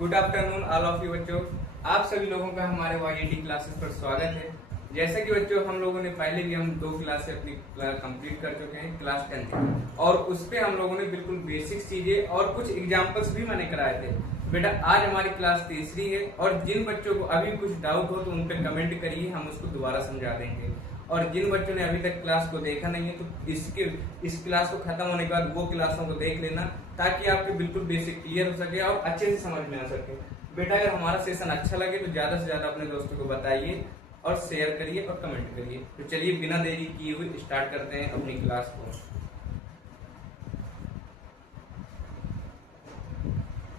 Good afternoon all of you बच्चों। आप सभी लोगों का हमारे वाईएटी क्लासेस पर स्वागत है। जैसा कि बच्चों हम लोगों ने पहले भी हम 2 क्लास अपनी कंप्लीट कर चुके हैं, क्लास 10 और उस पे हम लोगों ने बिल्कुल बेसिक चीजें और कुछ एग्जांपल्स भी मैंने कराए थे। बेटा आज हमारी क्लास तीसरी है और जिन बच्चों को अभी कुछ डाउट हो तो उन पे कमेंट करिए, हम उसको दोबारा समझा देंगे। और जिन बच्चों ने अभी तक क्लास को देखा नहीं है तो इस क्लास को खत्म होने के बाद वो क्लासों को देख लेना, ताकि आपके बिल्कुल बेसिक क्लियर हो सके और अच्छे से समझ में आ सके। बेटा अगर हमारा सेशन अच्छा लगे तो ज्यादा से ज्यादा अपने दोस्तों को बताइए और शेयर करिए और कमेंट करिए। तो चलिए बिना देरी किए हुए स्टार्ट करते हैं अपनी क्लास को।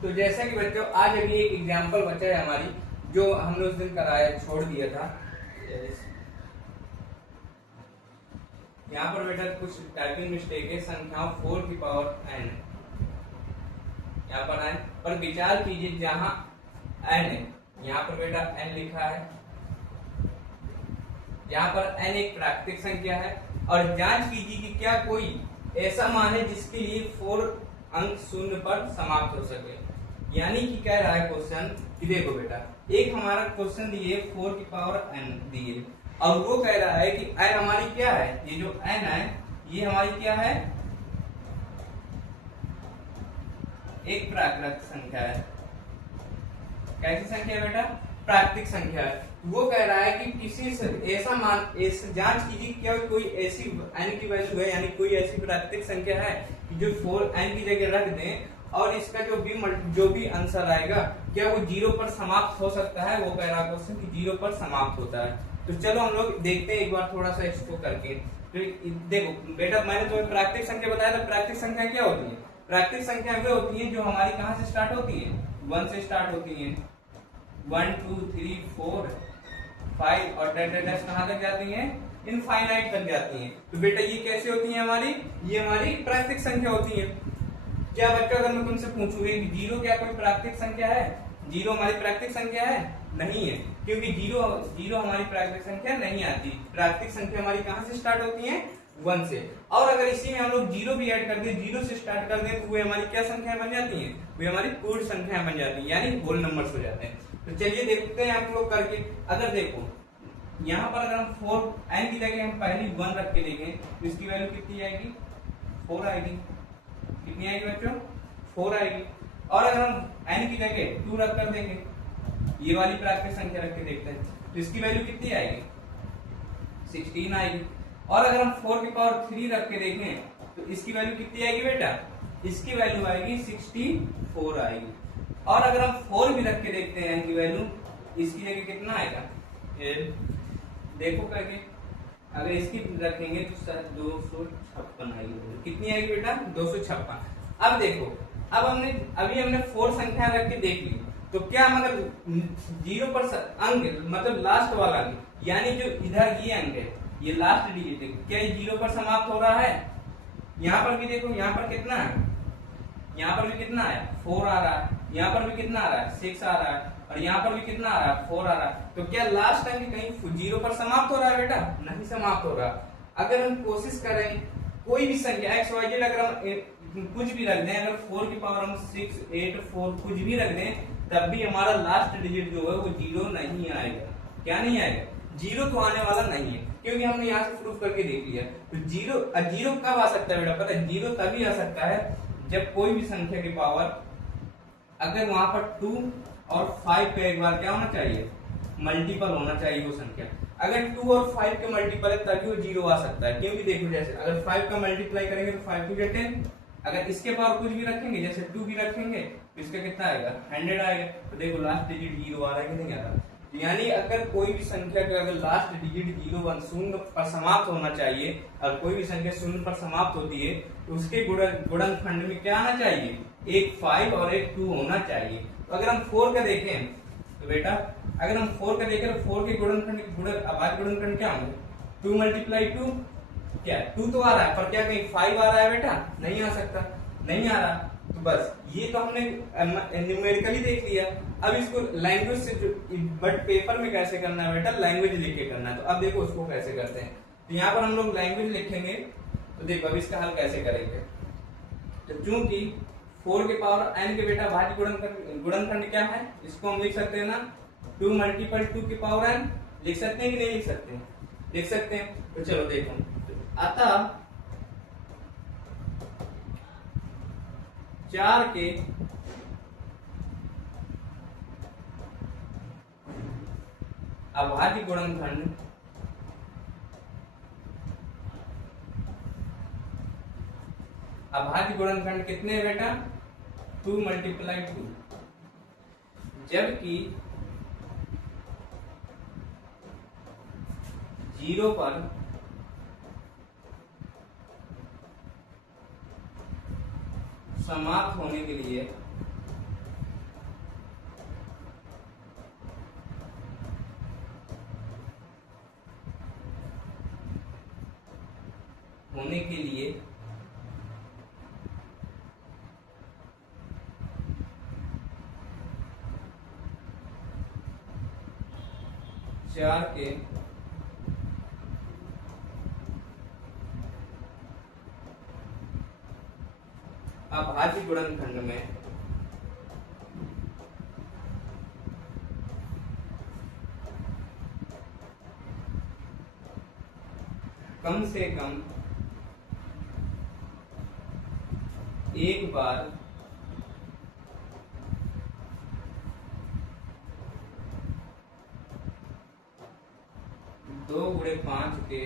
तो जैसा कि बच्चों आज अभी एक एग्जाम्पल बचा है हमारी, जो हमने उस दिन कराया छोड़ दिया था। यहाँ पर बेटा कुछ टाइपिंग मिस्टेक है, संख्याओं 4 की पावर n यहाँ पर n पर विचार कीजिए, जहां n है यहाँ पर बेटा n लिखा है, यहाँ पर n एक प्राकृतिक संख्या है और जांच कीजिए कि क्या कोई ऐसा मान है जिसके लिए 4 अंक शून्य पर समाप्त हो सके। यानी कि कह रहा है क्वेश्चन कि देखो बेटा एक हमारा क्वेश्चन दिए 4 की पावर n दिए और वो कह रहा है कि n हमारी क्या है, ये जो n है ये हमारी क्या है, एक प्राकृतिक संख्या है। कैसी संख्या है बेटा? प्राकृतिक संख्या है। वो कह रहा है कि किसी ऐसा मान जांच कीजिए क्या कोई ऐसी n की वैल्यू है, यानी कोई ऐसी प्राकृतिक संख्या है जो 4n की जगह रख दें और इसका जो भी आंसर आएगा क्या वो 0 पर समाप्त हो सकता है। वो कह रहा है क्वेश्चन कि 0 पर समाप्त होता है। तो चलो हम लोग देखते हैं एक बार थोड़ा सा इसको करके। तो देखो बेटा मैंने तुम्हें प्राकृतिक संख्या बताया था। प्राकृतिक संख्या क्या होती है? प्राकृतिक संख्या वे होती है जो हमारी कहां से स्टार्ट होती है? 1 से स्टार्ट होती है। 1 2 3 4 5 और डैश कहां तक जाती है? इनफाइनाइट तक जाती है। तो बेटा ये कैसे होती है हमारी? ये हमारी प्राकृतिक संख्या होती है। क्या बच्चा अगर मैं तुमसे पूछूंगी कि 0 क्या कोई प्राकृतिक संख्या है? 0 हमारी प्राकृतिक संख्या है? नहीं है, क्योंकि 0 हमारी प्राकृतिक संख्या नहीं आती। प्राकृतिक संख्या हमारी कहां से स्टार्ट होती है? 1 से। और अगर इसी में हम लोग 0 भी ऐड कर दें, 0 से स्टार्ट कर दें, तो वो हमारी क्या संख्या बन जाती है? वो हमारी पूर्ण संख्या बन जाती है, यानी होल नंबर्स हो जाते हैं। तो चलिए देखते हैं आप लोग करके। अगर देखो यहाँ पर अगर हम 4n की जगह हम पहली 1 रख के देखें तो इसकी वैल्यू कितनी आएगी? 4 आएगी। कितनी आएगी बच्चों? 4 आएगी। और अगर हम n की जगह 2 रख कर देंगे, ये वाली प्राकृतिक संख्या रख के देखते हैं, तो इसकी वैल्यू कितनी आएगी? 16 आएगी। और अगर हम 4 की पावर 3 रख के देखें तो इसकी वैल्यू कितनी आएगी बेटा? इसकी वैल्यू आएगी 64 आएगी। और अगर हम 4 भी रख के देखते हैं की वैल्यू, इसकी जगह कितना आएगा? देखो करके अगर इसकी रखेंगे तो 256 आएगी। कितनी आएगी बेटा? 256। अब देखो अब हमने 4 संख्या रख के देख ली, तो क्या मगर 0 पर अंक मतलब लास्ट वाला अंक, यानी जो इधर ये अंक है, ये लास्ट डिजिट है, क्या ये 0 पर समाप्त हो रहा है? यहाँ पर भी देखो, यहाँ पर कितना है? यहाँ पर भी कितना है? 4 आ रहा है। यहाँ पर भी कितना आ रहा है? 6 आ रहा है। और यहाँ पर भी कितना आ रहा है? 4 आ रहा है। तो क्या लास्ट अंक कहीं 0 पर समाप्त हो रहा है बेटा? नहीं समाप्त हो रहा। अगर हम कोशिश करें कोई भी संख्या x y z, अगर हम कुछ भी रख दें, अगर 4 की पावर हम 6 8 4 कुछ भी रख दें, तब भी हमारा लास्ट डिजिट जो है वो 0 नहीं आएगा। क्या नहीं आएगा? 0 तो आने वाला नहीं है, क्योंकि हमने यहाँ से प्रूफ करके देख लिया। तो 0 कब आ सकता है बेटा? पता है 0 तभी आ सकता है जब कोई भी संख्या की पावर अगर वहां पर 2 और 5 का एक बार क्या होना चाहिए? मल्टीपल होना चाहिए वो संख्या। अगर 2 और 5 के मल्टीपल है तभी वो 0 आ सकता है, क्योंकि देखो जैसे अगर 5 का मल्टीप्लाई करेंगे तो 5 2 10, अगर इसके पावर कुछ भी रखेंगे जैसे 2 भी रखेंगे तो इसका कितना आएगा? 100 आएगा। तो देखो लास्ट डिजिट 0 आ रहा है कि नहीं आ रहा? यानी अगर कोई भी संख्या का अगर लास्ट डिजिट 0 शून्य पर समाप्त होना चाहिए और कोई भी संख्या शून्य पर समाप्त होती है तो उसके गुणनखंड में क्या आना चाहिए? एक 5 और एक 2 होना चाहिए। तो अगर हम 4 का देखें तो बेटा अगर हम 4 का देखें तो 4 के अभाज्य गुणनखंड क्या होंगे? 2 × 2 क्या 2 तो आ रहा है, पर क्या कहीं 5 आ रहा है बेटा? नहीं आ सकता, नहीं आ रहा। तो बस ये तो हमने न्यूमेरिकली देख लिया। अब इसको लैंग्वेज से बट पेपर में कैसे करना है बेटा? लैंग्वेज लिख के करना है। तो अब देखो उसको कैसे करते हैं। तो यहाँ पर हम लोग लैंग्वेज लिखेंगे। तो देखो अब इसका हल कैसे करेंगे। तो चूंकि 4 के पावर n के बेटा भाज्य गुणनखंड क्या है, इसको हम लिख सकते हैं ना 2 मल्टीपल 2 के पावर n, लिख सकते हैं कि नहीं लिख सकते हैं, लिख सकते हैं। तो चलो देखो, अतः 4 के अभाज्य गुणनखंड अभाज्य गुणनखंड कितने है बेटा 2 मल्टीप्लाई 2, जबकि 0 पर समाप्त होने के लिए चार के अभाज्य गुणनखंड में कम से कम एक बार दो गुणे 5 के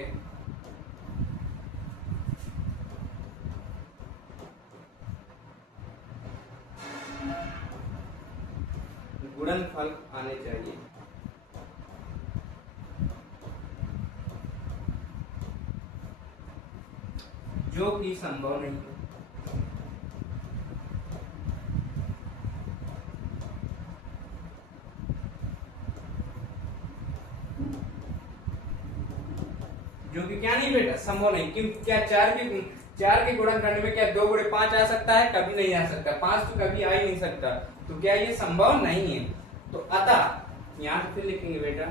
गुणनफल आने चाहिए। जो कि संभव नहीं है। जो कि क्या नहीं बेटा संभव नहीं, क्यों क्या चार के गुणनखंड में क्या 2 गुणे 5 आ सकता है? कभी नहीं आ सकता। 5 तो कभी आ ही नहीं सकता, तो क्या ये संभव नहीं है। तो अतः यहां फिर लिखेंगे बेटा,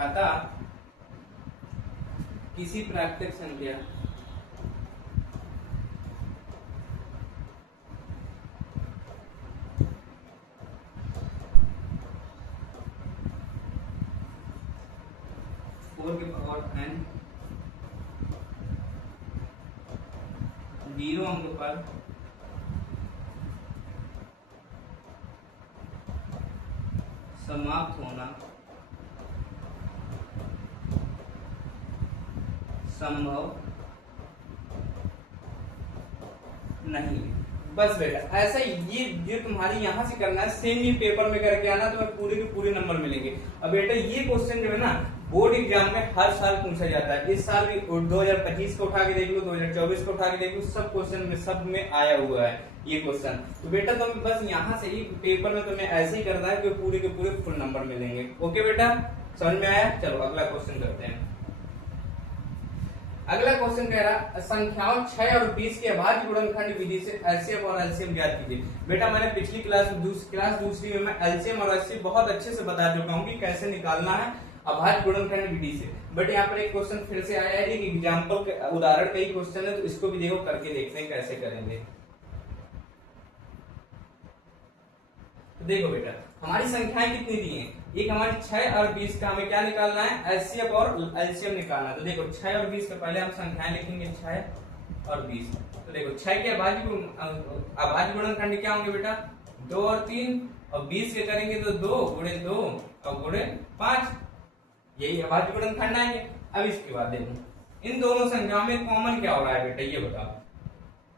अतः किसी प्राकृतिक संख्या के पावर n 0 अंक पर समाप्त होना संभव नहीं। बस बेटा ऐसा ये तुम्हारी यहां से करना है, सेम ये पेपर में करके आना, तुम्हें पूरे के पूरे नंबर मिलेंगे। अब बेटा ये क्वेश्चन जो है ना बोर्ड एग्जाम में हर साल पूछा जाता है। इस साल भी 2025 को उठा के देख लो, 2024 को उठा के देख लो, सब क्वेश्चन में सब में आया हुआ है ये क्वेश्चन। तो बेटा तुम्हें बस यहाँ से ही पेपर में तुम्हें ऐसे ही करना है कि पूरे के पूरे फुल नंबर मिलेंगे। ओके बेटा, समझ में आया? चलो अगला क्वेश्चन करते हैं। अगला क्वेश्चन कह रहा संख्याओं 6 और 20 के अभाज्य गुणनखंड विधि से एलसीएम और एलसीएम ज्ञात कीजिए। बेटा मैंने पिछली क्लास दूसरी में मैं एलसीएम और एलसीएम बहुत अच्छे से बता चुका हूँ कि कैसे निकालना है अभाज्य गुणनखंड विधि से। बट यहाँ पर एक क्वेश्चन फिर से आया है, एक एग्जाम्पल उदाहरण का ही क्वेश्चन है, तो इसको भी देखो करके देखते हैं कैसे करेंगे। तो देखो बेटा हमारी संख्याएं कितनी दी हैं, एक हमारी 6 और 20 का हमें क्या निकालना है, एलसीएम और एलसीएम निकालना है। तो देखो 6 और 20 का पहले हम संख्याएं लिखेंगे 6 और 20। तो देखो 6 के अभाज्य गुणनखंड क्या होंगे बेटा 2 और 3, और 20 के करेंगे तो 2 गुणे 2 और गुणे 5, यही अभाज्य गुणनखंड आएंगे। अब इसके बाद देखो इन दोनों संख्याओं में कॉमन क्या हो रहा है बेटा, ये बताओ।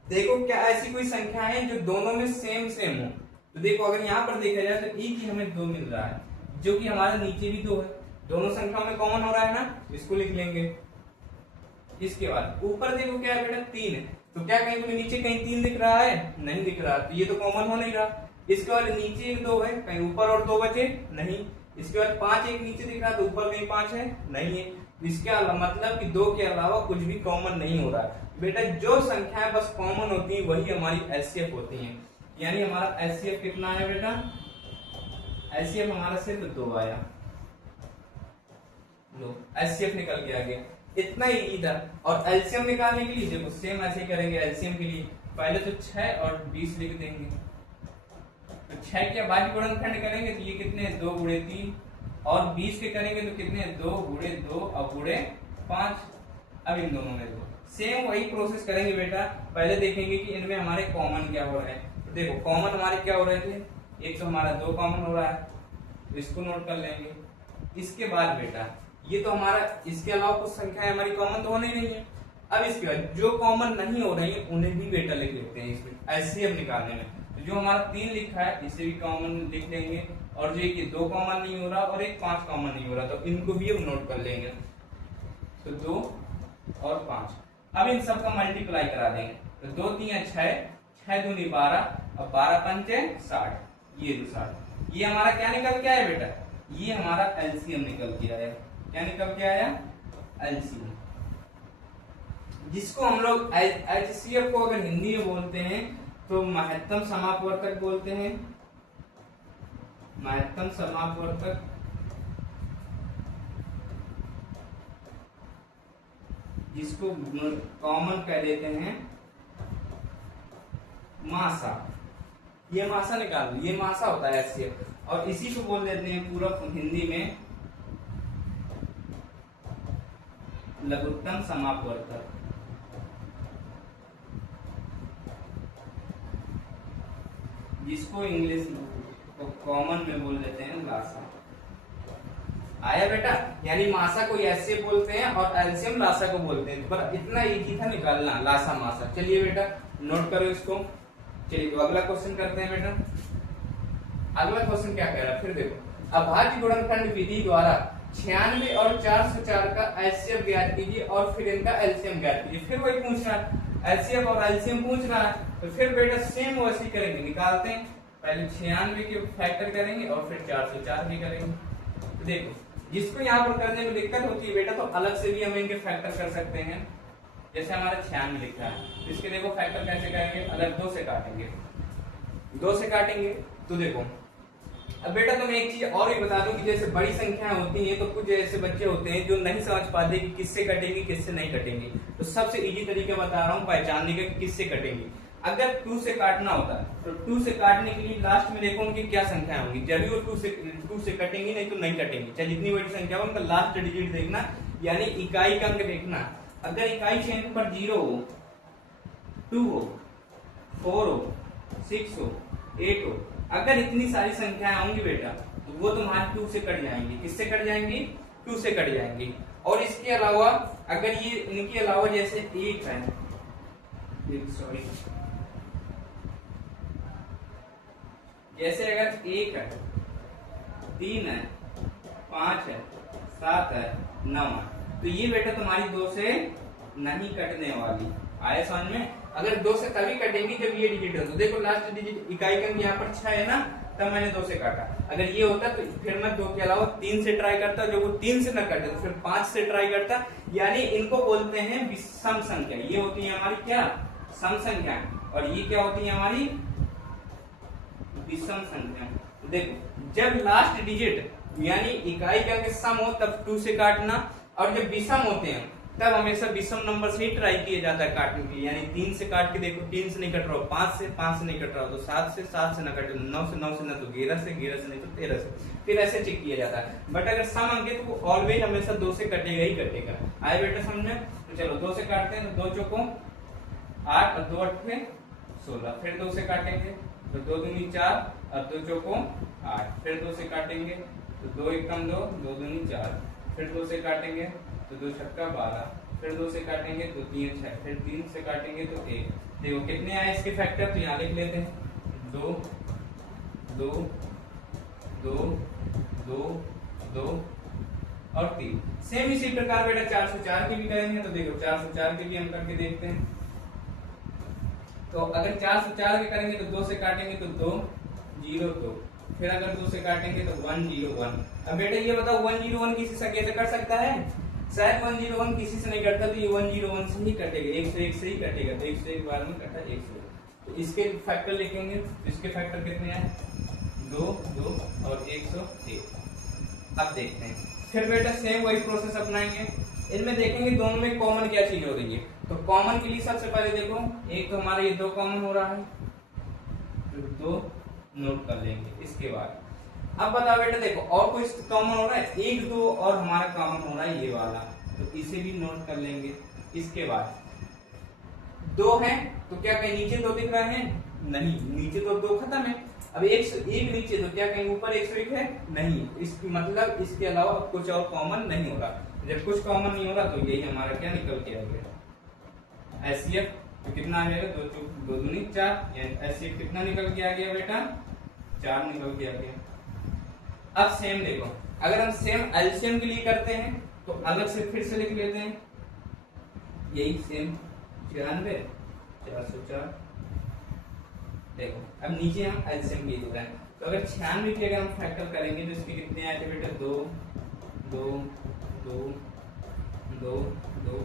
देखो क्या ऐसी कोई संख्या है जो दोनों में सेम हो? तो देखो अगर यहाँ पर देखा जाए तो एक ही हमें 2 मिल रहा है, जो कि हमारे नीचे भी 2 है, दोनों संख्याओं में कॉमन हो रहा है ना, इसको लिख लेंगे। इसके बाद ऊपर देखो क्या है बेटा 3 है, तो क्या कहीं तुम्हें नीचे कहीं 3 दिख रहा है? नहीं दिख रहा, तो ये तो कॉमन हो नहीं रहा। इसके बाद नीचे एक 2 है, कहीं ऊपर और 2 बचे नहीं। इसके बाद 5 एक नीचे दिख रहा, तो ऊपर में 5 है नहीं है। इसके अलावा मतलब कि 2 के अलावा कुछ भी कॉमन नहीं हो रहा है। बेटा जो संख्याएं बस कॉमन होती है वही हमारी एचसीएफ होती हैं। यानी हमारा एचसीएफ कितना आया बेटा, एचसीएफ हमारा सिर्फ 2 आया, लो एचसीएफ निकल के आ गया, इतना ही था। और एलसीएम निकालने के लिए देखो सेम ऐसे ही करेंगे। एलसीएम के लिए पहले तो 6 और 20 लिख देंगे। तो 6 के बाद गुणनखंड करेंगे तो ये कितने 2 गुणे 3 और 20 के करेंगे तो कितने 2 गुणे 2 और गुणे 5। अब इन दोनों में 2 सेम वही प्रोसेस करेंगे बेटा। पहले देखेंगे कि इनमें हमारे कॉमन क्या हो रहा है। तो देखो कॉमन हमारे क्या हो रहे थे, एक तो हमारा 2 कॉमन हो रहा है, तो इसको नोट कर लेंगे। इसके बाद बेटा ये तो हमारा, इसके अलावा कुछ संख्याएं हमारी कॉमन तो होनी नहीं है। अब इसके बाद जो कॉमन नहीं हो रही है उन्हें भी बेटा लिख लेते हैं इसमें एलसीएम निकालने में। तो जो हमारा 3 लिखा है इसे भी कॉमन लिख लेंगे, और जो ये 2 कॉमन नहीं हो रहा और एक 5 कॉमन नहीं हो रहा, तो इनको भी हम नोट कर लेंगे। तो 2 और 5, अब इन सब का मल्टीप्लाई करा देंगे। तो 2 3 6, 6 दूनी 12 और 12 पंचे 60, ये 60। ये हमारा क्या निकल के आया बेटा, ये हमारा एलसीएम निकल के आया। क्या निकल के आया, एलसीएम, जिसको हम लोग एचसीएफ को अगर हिंदी में बोलते हैं तो महत्तम समापवर्तक बोलते हैं। महत्तम समापवर्तक, जिसको कॉमन कह देते हैं मासा। ये मासा निकाल लो, ये मासा होता है एचसीएफ, और इसी को बोल देते हैं पूरा हिंदी में लघुत्तम समापवर्तक। जिसको इंग्लिश को कॉमन में बोल देते हैं लासा। आया बेटा, यानी मासा को ऐसे बोलते हैं और एलसीएम लासा को बोलते हैं। पर इतना इजी था निकालना, लासा मासा। चलिए बेटा नोट करो इसको। चलिए तो अगला क्वेश्चन करते हैं बेटा। अगला क्वेश्चन क्या कह रहा है, फिर देखो। अभाज्य गुणनखंड विधि द्वारा 96 और 404 का एचसीएफ ज्ञात कीजिए और फिर इनका एलसीएम ज्ञात कीजिए। फिर वही पूछ रहा है, एलसीएम और एलसीएम पूछ रहा है। तो फिर बेटा सेम वैसे करेंगे, निकालते हैं। पहले 96 के फैक्टर करेंगे और फिर 404 भी करेंगे। तो देखो जिसको यहाँ पर करने में दिक्कत होती है बेटा, तो अलग से भी हम इनके फैक्टर कर सकते हैं। जैसे हमारा 96 लिखा है, तो इसके देखो फैक्टर कैसे करेंगे, अगर 2 से काटेंगे, 2 से काटेंगे। तो देखो अब बेटा तुम्हें एक चीज और भी बता दूं कि जैसे बड़ी संख्याएं होती हैं तो कुछ ऐसे बच्चे होते हैं जो नहीं समझ पाते कि किससे कटेंगे किससे नहीं कटेंगे। तो सबसे इजी तरीका बता रहा हूँ पहचानने का कि किससे कटेंगे। अगर 2 से काटना होता है तो 2 से काटने के लिए लास्ट में देखो उनकी क्या संख्या होंगी, जब भी वो 2 से कटेंगी, नहीं तो नहीं कटेंगी। चाहे जितनी बड़ी संख्या हो उनका लास्ट डिजिट देखना, यानी इकाई का अंक देखना। अगर इकाई के अंक पर 0 हो, 2 हो, 4 हो, 6 हो, 8 हो, अगर इतनी सारी संख्याएं होंगी बेटा तो वो तुम्हारे 2 से कट जाएंगी। किससे कट जाएंगी, 2 से कट जाएंगी। और इसके अलावा अगर ये इनके अलावा जैसे 1 है, सॉरी, जैसे अगर 1 है, 3 है, 5 है, 7 है, 9 है, तो ये बेटा तुम्हारी 2 से नहीं कटने वाली। आया समझ में। अगर 2 से तभी कटेंगी जब ये डिजिट हो। तो देखो लास्ट डिजिट इकाई का यहाँ पर 6 है ना, तब मैंने 2 से काटा। अगर ये होता तो फिर मैं 2 के अलावा 3 से ट्राई करता, जब वो 3 से न कटे तो फिर 5 से ट्राई करता। यानी इनको बोलते हैं विषम संख्या। ये होती है हमारी क्या, सम संख्या, और ये क्या होती है हमारी विषम संख्या। तो देखो जब लास्ट डिजिट यानी इकाई का अंक सम हो तब 2 से काटना, और जब विषम होते हैं तब हमेशा विषम नंबर से ही ट्राई किया जाता है काटने के लिए। यानी 3 से काट के देखो, 3 से नहीं कट रहा हो, 5 से नहीं कट रहा हो तो 7 से न कटे, 9 से न तो 11 से नहीं तो 13 से, फिर ऐसे चेक किया जाता है। बट अगर सम अंक है तो वो ऑलवेज हमेशा 2 से कटेगा ही कटेगा। आए बेटा समझ में। तो चलो 2 से काटते हैं, तो 2 चौकों 8 और 2 अट्ठे 16। फिर 2 से काटेंगे तो 2 दूनी 4 और 2 चौकों 8। फिर 2 से काटेंगे तो 2 एकम 2, 2 दूनी 4। फिर 2 से काटेंगे तो 2 छक्का 12। फिर 2 से काटेंगे तो 3 6। फिर 3 से काटेंगे तो 1। देखो कितने आए इसके फैक्टर, तो यहाँ लिख लेते हैं 2 2 2 2 2 और 3। सेम इसी प्रकार बेटा 404 की भी करेंगे। तो देखो 404 के लिए हम करके देखते हैं। तो अगर 404 के करेंगे तो 2 से काटेंगे तो 2 0 2। फिर अगर 2 से काटेंगे तो 1 0 1। अब बेटा ये बताओ 1 0 1 किसी संख्या से कर सकता है? शायद 1 0 1 किसी से नहीं करता, तो ये 1 0 1 से ही कटेगा, 101 से ही कटेगा। तो 101 बार में कटा 101। तो इसके फैक्टर लिखेंगे, तो इसके फैक्टर कितने आए, 2 2 और 101। अब देखते हैं फिर बेटा सेम वही प्रोसेस अपनाएंगे। इनमें देखेंगे दोनों में कॉमन क्या चीज हो रही है। तो कॉमन के लिए सबसे पहले देखो, एक तो हमारा ये 2 कॉमन हो रहा है, तो 2 नोट कर लेंगे। इसके बाद अब बताओ बेटा, देखो और कोई कॉमन हो रहा है, 1 2 और हमारा कॉमन हो रहा है ये वाला, तो इसे भी नोट कर लेंगे। इसके बाद 2 है, तो क्या कहीं नीचे 2 दिख रहे हैं? नहीं, नीचे तो 2 खत्म है। अब 101 नीचे, तो क्या कहीं ऊपर 101 है? नहीं। इसकी मतलब इसके अलावा कुछ और कॉमन नहीं हो रहा। जब कुछ कॉमन नहीं हो रहा तो यही हमारा क्या निकल के आ गया, एचसीएफ। तो कितना आ जाएगा, 2 दूनी 4, एचसीएफ कितना निकल के आ गया बेटा, 4 निकल के आ गया। अब सेम देखो, अगर हम सेम एलसीएम के लिए करते हैं तो अलग से फिर से लिख लेते हैं, यही सेम 94 404। देखो अब नीचे हम एलसीएम की लिख रहे हैं, तो अगर 96 के अगर हम फैक्टर करेंगे तो इसके कितने आए थे बेटा, 2 2 2 2 2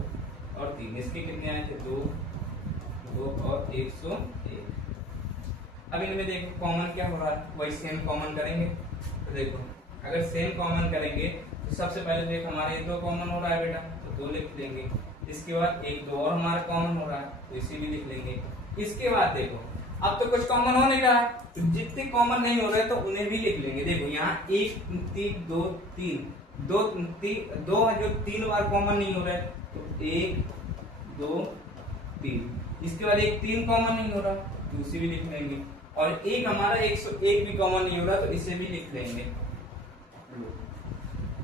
और 3। इसके कितने आए थे, 2 2 और 101। अब इनमें देखो कॉमन क्या हो रहा है, वही सेम कॉमन करेंगे। तो देखो अगर सेम कॉमन करेंगे तो सबसे पहले देख हमारे 2 कॉमन हो रहा है बेटा, तो 2 लिख लेंगे। इसके बाद 1 2 और हमारा कॉमन हो रहा है, तो इसे भी लिख लेंगे। इसके बाद देखो अब तो कुछ कॉमन हो नहीं रहा है, तो जितने कॉमन नहीं हो रहे तो उन्हें भी लिख लेंगे। देखो यहाँ 1 3 2 3 2 है जो 3 बार कॉमन नहीं हो रहा है, तो 1 2 3। इसके बाद 1 3 कॉमन नहीं हो रहा, तो उसे भी लिख लेंगे। और एक हमारा 101 भी कॉमन नहीं हो रहा, तो इसे भी लिख लेंगे।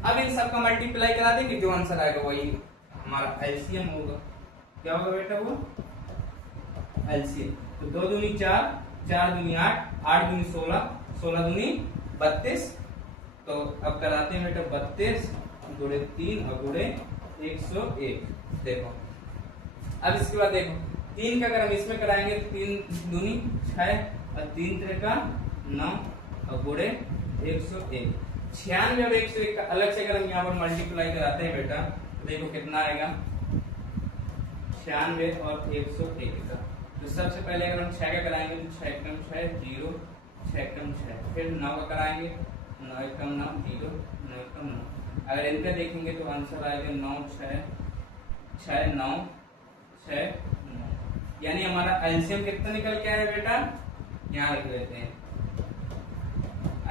अब इन सब का मल्टीप्लाई करा देंगे, जो आंसर आएगा वही हमारा एलसीएम होगा। क्या होगा बेटा, वो एलसीएम। तो 2 दूनी 4, 4 दूनी 8, 8 दूनी 16, 16 दूनी 32। तो अब कराते हैं बेटा 32 गुणे 3 और गुणे 101। देखो अब इसके बाद देखो 3 का अगर हम इसमें कराएंगे तो 3 दूनी 6 और 3 त्रिका 9 और गुणे 101। 96 और 101 का अलग से अगर हम यहाँ पर मल्टीप्लाई कराते हैं बेटा, तो देखो कितना आएगा, 96 और 101 का। तो सबसे पहले अगर हम 6 का कराएंगे तो 6 कम 6 0, 6 कम 6, फिर 9 का कराएंगे 9 कम 9 0, 9 कम 9। अगर इनका देखेंगे तो आंसर आएगा 9 6 6 9 6 9। यानी हमारा एलसीएम कितना निकल के आया बेटा, यहाँ लिख लेते हैं।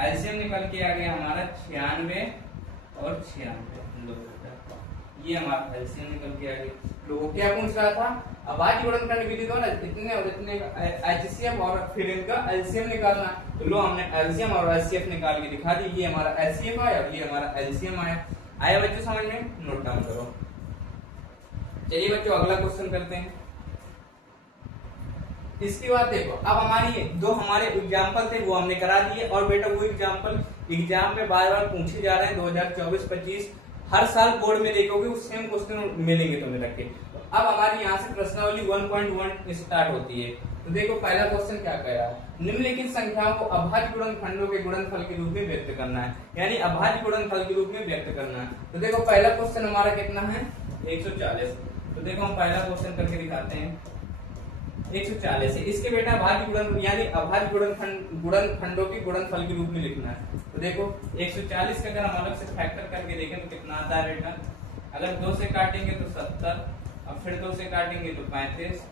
एलसीएम निकल के आ गया हमारा 96 और 96। लो ये हमारा एलसीएम निकल के आ गया। लोगों क्या पूछ रहा था, अभाज्य गुणनखंड विधि दो ना, इतने और इतने एचसीएफ और फिर इनका एलसीएम निकालना। तो लो हमने एलसीएम और एचसीएफ निकाल के दिखा दी। ये हमारा एचसीएफ आया और ये हमारा एलसीएम आया। आया बच्चों समझ में, नोट डाउन करो। चलिए बच्चों अगला क्वेश्चन करते हैं। इसकी बात देखो, अब हमारी दो हमारे एग्जाम्पल थे वो हमने करा दिए, और बेटा वो एग्जाम्पल एग्जाम में बार बार पूछे जा रहे हैं। 2024-25 हर साल बोर्ड में देखोगे उस सेम क्वेश्चन मिलेंगे तुम्हें रख के। तो अब हमारी यहाँ से प्रश्नावली 1.1 स्टार्ट होती है। तो देखो पहला क्वेश्चन क्या कह रहा है, निम्नलिखित संख्याओं को अभाज्य गुणनखंडों के गुणनफल के रूप में व्यक्त करना है, यानी अभाज्य गुणनफल के रूप में व्यक्त करना है। तो देखो पहला क्वेश्चन हमारा कितना है, 140। तो देखो हम पहला क्वेश्चन करके दिखाते हैं। 140 है, इसके बेटा अभाज्य गुणन यानी अभाज्य गुणनखंडों के गुणनफल के रूप में लिखना है। तो देखो 140 का अगर हम अलग से फैक्टर करके देखें तो कितना आता है बेटा, अगर 2 से काटेंगे तो 70, और फिर 2 से काटेंगे तो 35,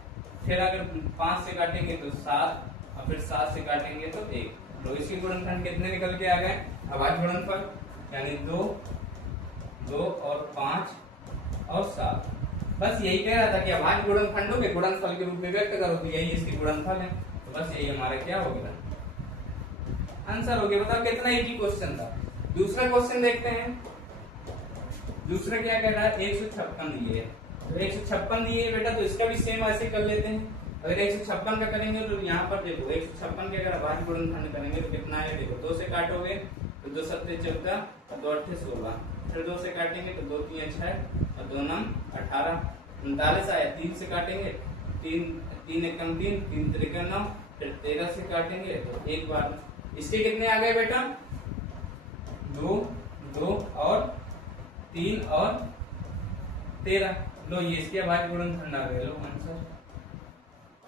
फिर अगर 5 से काटेंगे तो 7, और फिर 7 से काटेंगे तो 1। तो इसके गुणनखंड कितने निकल के आ गए, अभाज्य गुणनफल, यानी 2 2 और 5 और 7। बस यही कह रहा था कि अभाज्य गुणनखंडों के गुणनफल के रूप में व्यक्त करो, तो यही इसके गुणनफल है। तो बस यही हमारा क्या हो गया, आंसर हो गया। बताओ कितना इजी क्वेश्चन था। दूसरा क्वेश्चन देखते हैं। दूसरा क्या कह रहा है, 156 दिए है। तो 156 दिए बेटा, तो इसका भी सेम ऐसे कर लेते हैं। अगर 156 का करेंगे तो यहाँ पर देखो 156 के अगर अभाज्य गुणनखंड करेंगे तो कितना है, देखो 2 से काटोगे तो 2 7 14 और 2 8 16, फिर 2 से काटेंगे तो 2 3 6 और 2 9 18 39 आया। 3 से काटेंगे 3 3 एकम 3 3 त्रिका 9, फिर 13 से काटेंगे तो एक बार। इसके कितने आ गए बेटा, 2 2 और 3 और 13। लो ये इसके अभाज्य गुणनखंड आ गए। लो आंसर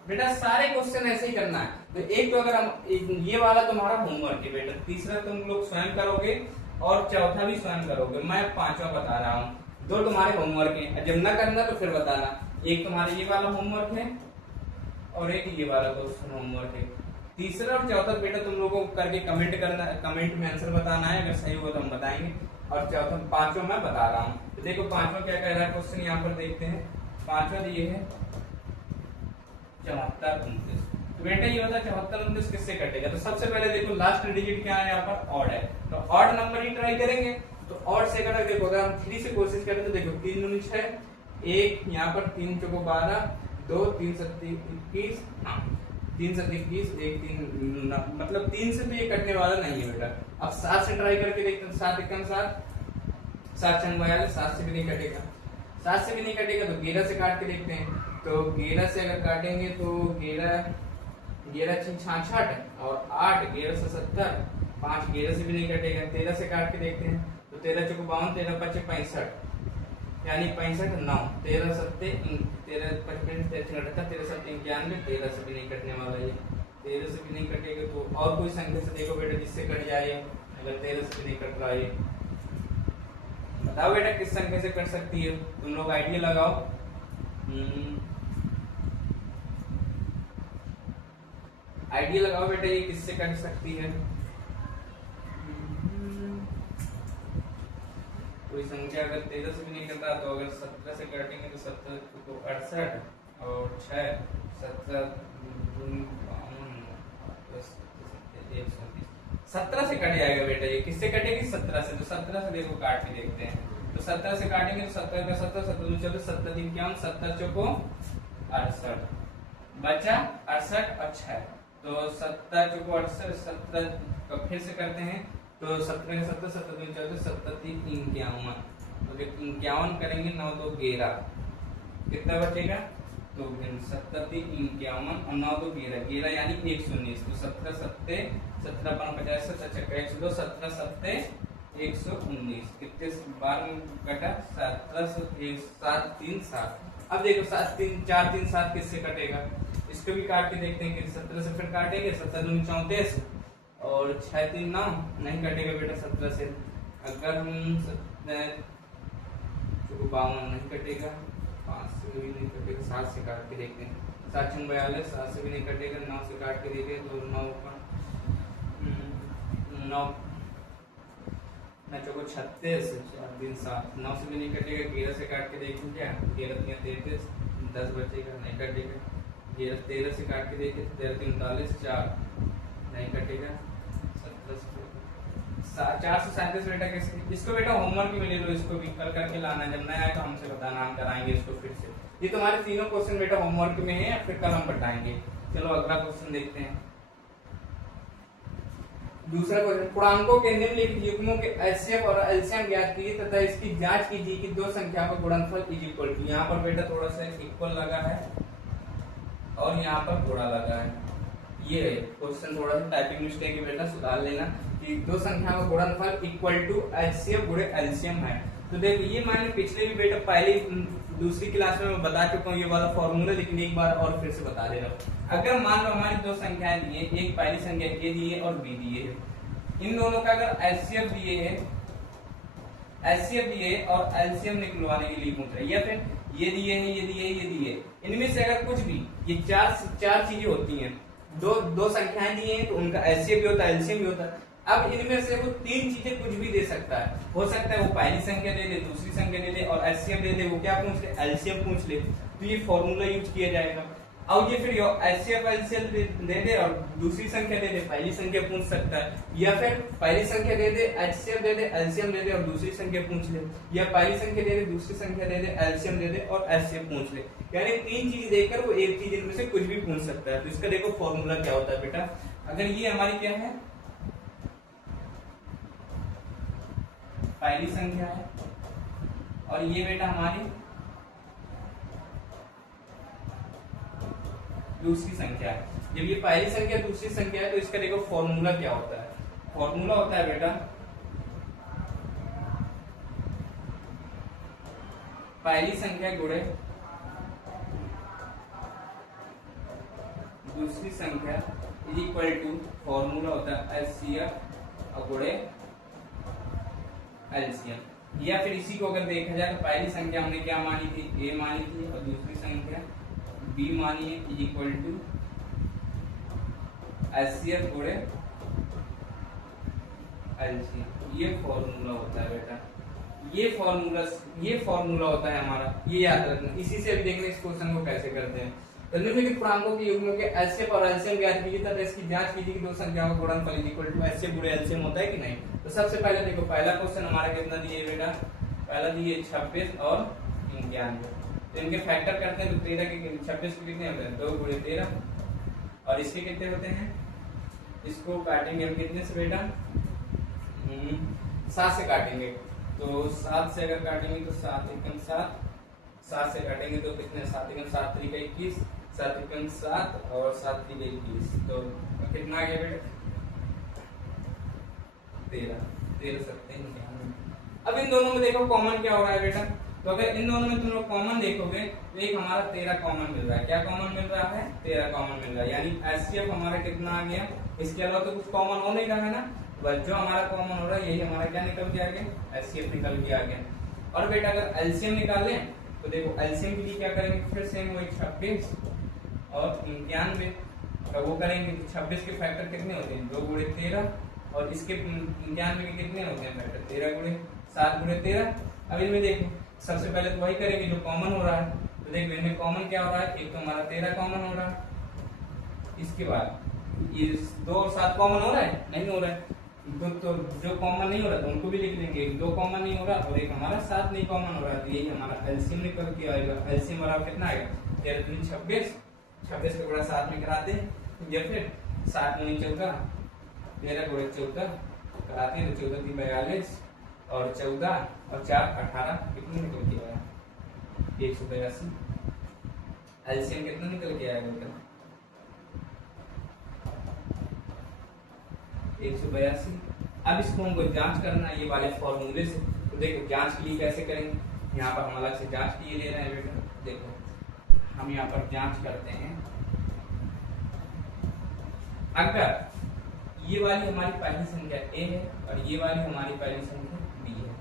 बेटा, सारे क्वेश्चन ऐसे ही करना है। तो एक तो अगर हम ये वाला तुम्हारा होमवर्क है बेटा, तीसरा तुम लोग स्वयं करोगे और चौथा भी स्वयं करोगे। मैं पांचवा बता रहा हूँ, दो तुम्हारे होमवर्क है, जब ना करना तो फिर बताना। एक तुम्हारे ये वाला होमवर्क है और एक ये वाला क्वेश्चन होमवर्क है। तीसरा और चौथा बेटा तुम लोगों को करके कमेंट करना, कमेंट में आंसर बताना है, अगर सही हुआ तो हम बताएंगे। और चौथा पांचवा मैं बता रहा हूँ। तो देखो पांचवा क्या कह रहा है क्वेश्चन, यहाँ पर देखते हैं। पांचवा ये है 74 29। तो बेटा ये होता है 74 29 किससे कटेगा? तो सबसे पहले देखो लास्ट डिजिट क्या है, यहाँ पर ऑड है, तो ऑड नंबर ही ट्राई करेंगे। तो ऑड से कटा, देखो अगर हम 3 से कोशिश करें तो देखो 3 दूनी 6, एक यहाँ पर 3 चौको 12, 2 3 7 21, हाँ 3 7 21, एक 3 मतलब 3 से तो ये कटने वाला नहीं है बेटा। अब 7 से ट्राई करके देखते हैं। 7 एकम 7, 7 छंग 42, 7 से भी नहीं कटेगा। 7 से भी नहीं कटेगा तो 11 से काट के देखते हैं। तो 11 से अगर काटेंगे तो 11 11 6 66 और 8 11 से 70, 5 11 से भी नहीं कटेगा। 13 से काट के देखते हैं तो 13 चौको 52, 13 5 65, यानी 65 9, 13 7 13 55 13 13 7 91, 13 से भी नहीं कटने वाला है। 13 से भी नहीं कटेगा तो और कोई संख्या से देखो बेटा जिससे कट जाए। अगर 13 से भी नहीं कट रहा है, बताओ बेटा किस संख्या से कट सकती है? तुम लोग आइडिया लगाओ। आइडिया लगाओ बेटा, ये किससे कट सकती है? कोई संख्या अगर 13 से भी नहीं कट रहा तो अगर 17 से काटेंगे तो 17 को 68 और 6 17 17 से कट जाएगा बेटा। ये किससे कटेगी? 17 से। तो 17 से देखो काट के देखते हैं। तो 17 से काटेंगे तो 17 का 17 17 चलो 17 3 क्या 17 चौको 68, बचा 68 और 6, तो 17 चौको 68, 17 का फिर से करते हैं तो 17 का 17 17 चौदह 17 3 51, तो 51 करेंगे 9 2 11, कितना बचेगा? तो 17 3 51 और 9 2 11, 11 यानी 119। तो 17 7 17 50 17 102, 17 7 119, कितने बार में कटा? 17 7 3 7। अब देखो 7 3 4 3 7 किससे कटेगा? इसको भी काट के देखते हैं कि 17 से फिर काटेंगे, 17 दूनी 34 और 6 3 9, नहीं कटेगा बेटा 17 से। अगर हम 52 नहीं कटेगा, 5 से भी नहीं कटेगा, 7 से काट के देखते हैं। 7 6 42, 7 से भी नहीं कटेगा, 9 से काट के देखें तो 9 चौको 36, 4 3 7, 9 से भी नहीं कटेगा। 11 से काट के देखें क्या? 11 3 33, 10 बचेगा, नहीं कटेगा। 13 से काट के देखें 13 3 39, 4 नहीं कटेगा। 437 बेटा कैसे? इसको बेटा होमवर्क में ले लो, इसको भी कल करके लाना, जब नया आए तो हमसे बताना, हम कराएंगे इसको फिर से। ये तुम्हारे तीनों क्वेश्चन बेटा होमवर्क में है, फिर कल हम बताएंगे। चलो अगला क्वेश्चन देखते हैं। दूसरा क्वेश्चन, पूर्णांकों के निम्नलिखित युग्मों के एचसीएफ और एलसीएम ज्ञात कीजिए तथा इसकी जांच कीजिए कि दो संख्या का गुणनफल इज इक्वल टू। यहाँ पर बेटा थोड़ा सा इक्वल लगा है और यहाँ पर थोड़ा लगा है। ये क्वेश्चन थोड़ा सा टाइपिंग मिस्टेक है बेटा, सुधार लेना कि दो संख्या का गुणनफल इक्वल टू एचसीएफ गुणे एलसीएम है। तो देखो ये मैंने पिछले भी बेटा पहले दूसरी क्लास में मैं बता चुका हूँ ये वाला फॉर्मूला, लेकिन एक बार और फिर से बता दे रहा हूँ। अगर मान लो हमारी दो संख्याएं दी है, एक पहली संख्या ए दी है और बी दी है, इन दोनों का अगर एचसीएफ दिए है, एचसीएफ दिए और एलसीएम निकलवाने के लिए पूछ रहे हैं, या फिर ये दिए है, ये दिए है, ये दिए, इनमें से अगर कुछ भी ये चार चीजें होती हैं, दो संख्याएं दी हैं तो उनका एचसीएफ भी होता है, एलसीएम भी होता है। अब इनमें से वो तीन चीजें कुछ भी दे सकता है, हो सकता है वो पहली संख्या दे दे, दूसरी संख्या दे दे और एचसीएफ दे दे, वो क्या पूछ ले? एलसीएम पूछ ले। तो ये फॉर्मूला यूज किया जाएगा। और ये फिर एचसीएफ एलसीएम दे दे और दूसरी संख्या दे दे, पहली संख्या पूछ सकता है, या फिर पहली संख्या दे दे, एचसीएफ दे दे, एलसीएम दे दे और दूसरी संख्या पूछ ले, या पहली संख्या दे दे, दूसरी संख्या दे दे, एलसीएम दे दे और एचसीएफ पूछ ले। यानी तीन चीज देकर वो एक चीज इनमें से कुछ भी पूछ सकता है। तो इसका देखो फॉर्मूला क्या होता है बेटा। अगर ये हमारी क्या है, पहली संख्या है और ये बेटा हमारी दूसरी संख्या है। जब ये पहली संख्या दूसरी संख्या है तो इसका देखो फॉर्मूला क्या होता है। फॉर्मूला होता है बेटा पहली संख्या गुणे दूसरी संख्या इज इक्वल टू, फॉर्मूला होता है एचसीएफ गुणे एलसीएम। या फिर इसी को अगर देखा जाए तो पहली संख्या हमने क्या मानी थी, ए मानी थी, और दूसरी संख्या बी मानी है, इज इक्वल टू एचसीएफ गुणे एलसीएम। ये फॉर्मूला होता है बेटा, ये फॉर्मूला होता है हमारा, ये याद रखना। इसी से अभी देखना इस क्वेश्चन को कैसे करते हैं। तो निम्नलिखित पूर्णांकों के युग्मों के एचसीएफ और एलसीएम ज्ञात कीजिए तथा इसकी जांच कीजिए कि दो संख्याओं का गुणनफल इज इक्वल टू एचसीएफ गुणे एलसीएम होता है कि नहीं। तो सबसे पहले देखो, पहला क्वेश्चन हमारा कितना दिए बेटा, पहला दिए 26 और 91। तो इनके फैक्टर करते हैं तो 13 के 26 के कितने होते हैं, 2 गुणे 13, और इसके कितने होते हैं, इसको काटेंगे हम कितने से बेटा, 7 से काटेंगे। तो 7 से अगर काटेंगे तो 7 एकम 7, 7 से काटेंगे तो कितने, 7 एकम 7 त्रिक 21, 7 एकम 7 और 7 त्रिक 21, तो कितना आ गया बेटा 13 सत्ते 91। अब इन दोनों में देखो कॉमन क्या हो रहा है बेटा, तो अगर इन दोनों में तुम लोग कॉमन देखोगे तो एक हमारा 13 कॉमन मिल रहा है। क्या कॉमन मिल रहा है, 13 कॉमन मिल रहा है, यानी एचसीएफ हमारा कितना आ गया। इसके अलावा तो कुछ कॉमन हो नहीं रहा है ना, बस जो हमारा कॉमन हो रहा है यही हमारा क्या निकल के आ गया, एचसीएफ निकल के आ गया। और बेटा अगर एलसीएम निकालें तो देखो एलसीएम के लिए क्या करेंगे, फिर सेम वही 26 और 91, तो वो करेंगे। 26 के फैक्टर कितने होते हैं, 2 गुणे 13, और इसके 91 के कितने होते हैं फैक्टर, 13 गुणे 7 गुणे 13। अब इनमें देखो सबसे पहले तो वही करेंगे जो कॉमन हो रहा है, तो देखो इनमें कॉमन क्या हो रहा है, एक तो हमारा 13 कॉमन हो रहा है, इसके बाद ये 2 और 7 कॉमन हो रहा है, नहीं हो रहा है, तो जो कॉमन नहीं हो रहा तो उनको भी लिख देंगे, 2 कॉमन नहीं हो रहा और एक हमारा 7 नहीं कॉमन हो रहा है, तो यही हमारा एलसीएम निकल के आएगा। एलसीएम बराबर कितना आएगा, 13 दूनी 26, 26 को बड़ा 7 में कराते हैं, या फिर 7 दूनी 14, 13 गुणे 14 कराते हैं तो 14 3 42 और 14 और 4 18, कितने निकल के आया, 182। एलसीएम कितना निकल के आएगा बेटा, 182। अब इसको हमको जांच करना है ये वाले फॉर्मूले से। तो देखो जांच के लिए कैसे करेंगे, यहाँ पर हम अलग से जांच के लिए ले रहे हैं बेटा। देखो हम यहाँ पर जांच करते हैं, अगर ये वाली हमारी पहली संख्या ए है और ये वाली हमारी पहली संख्या बी है,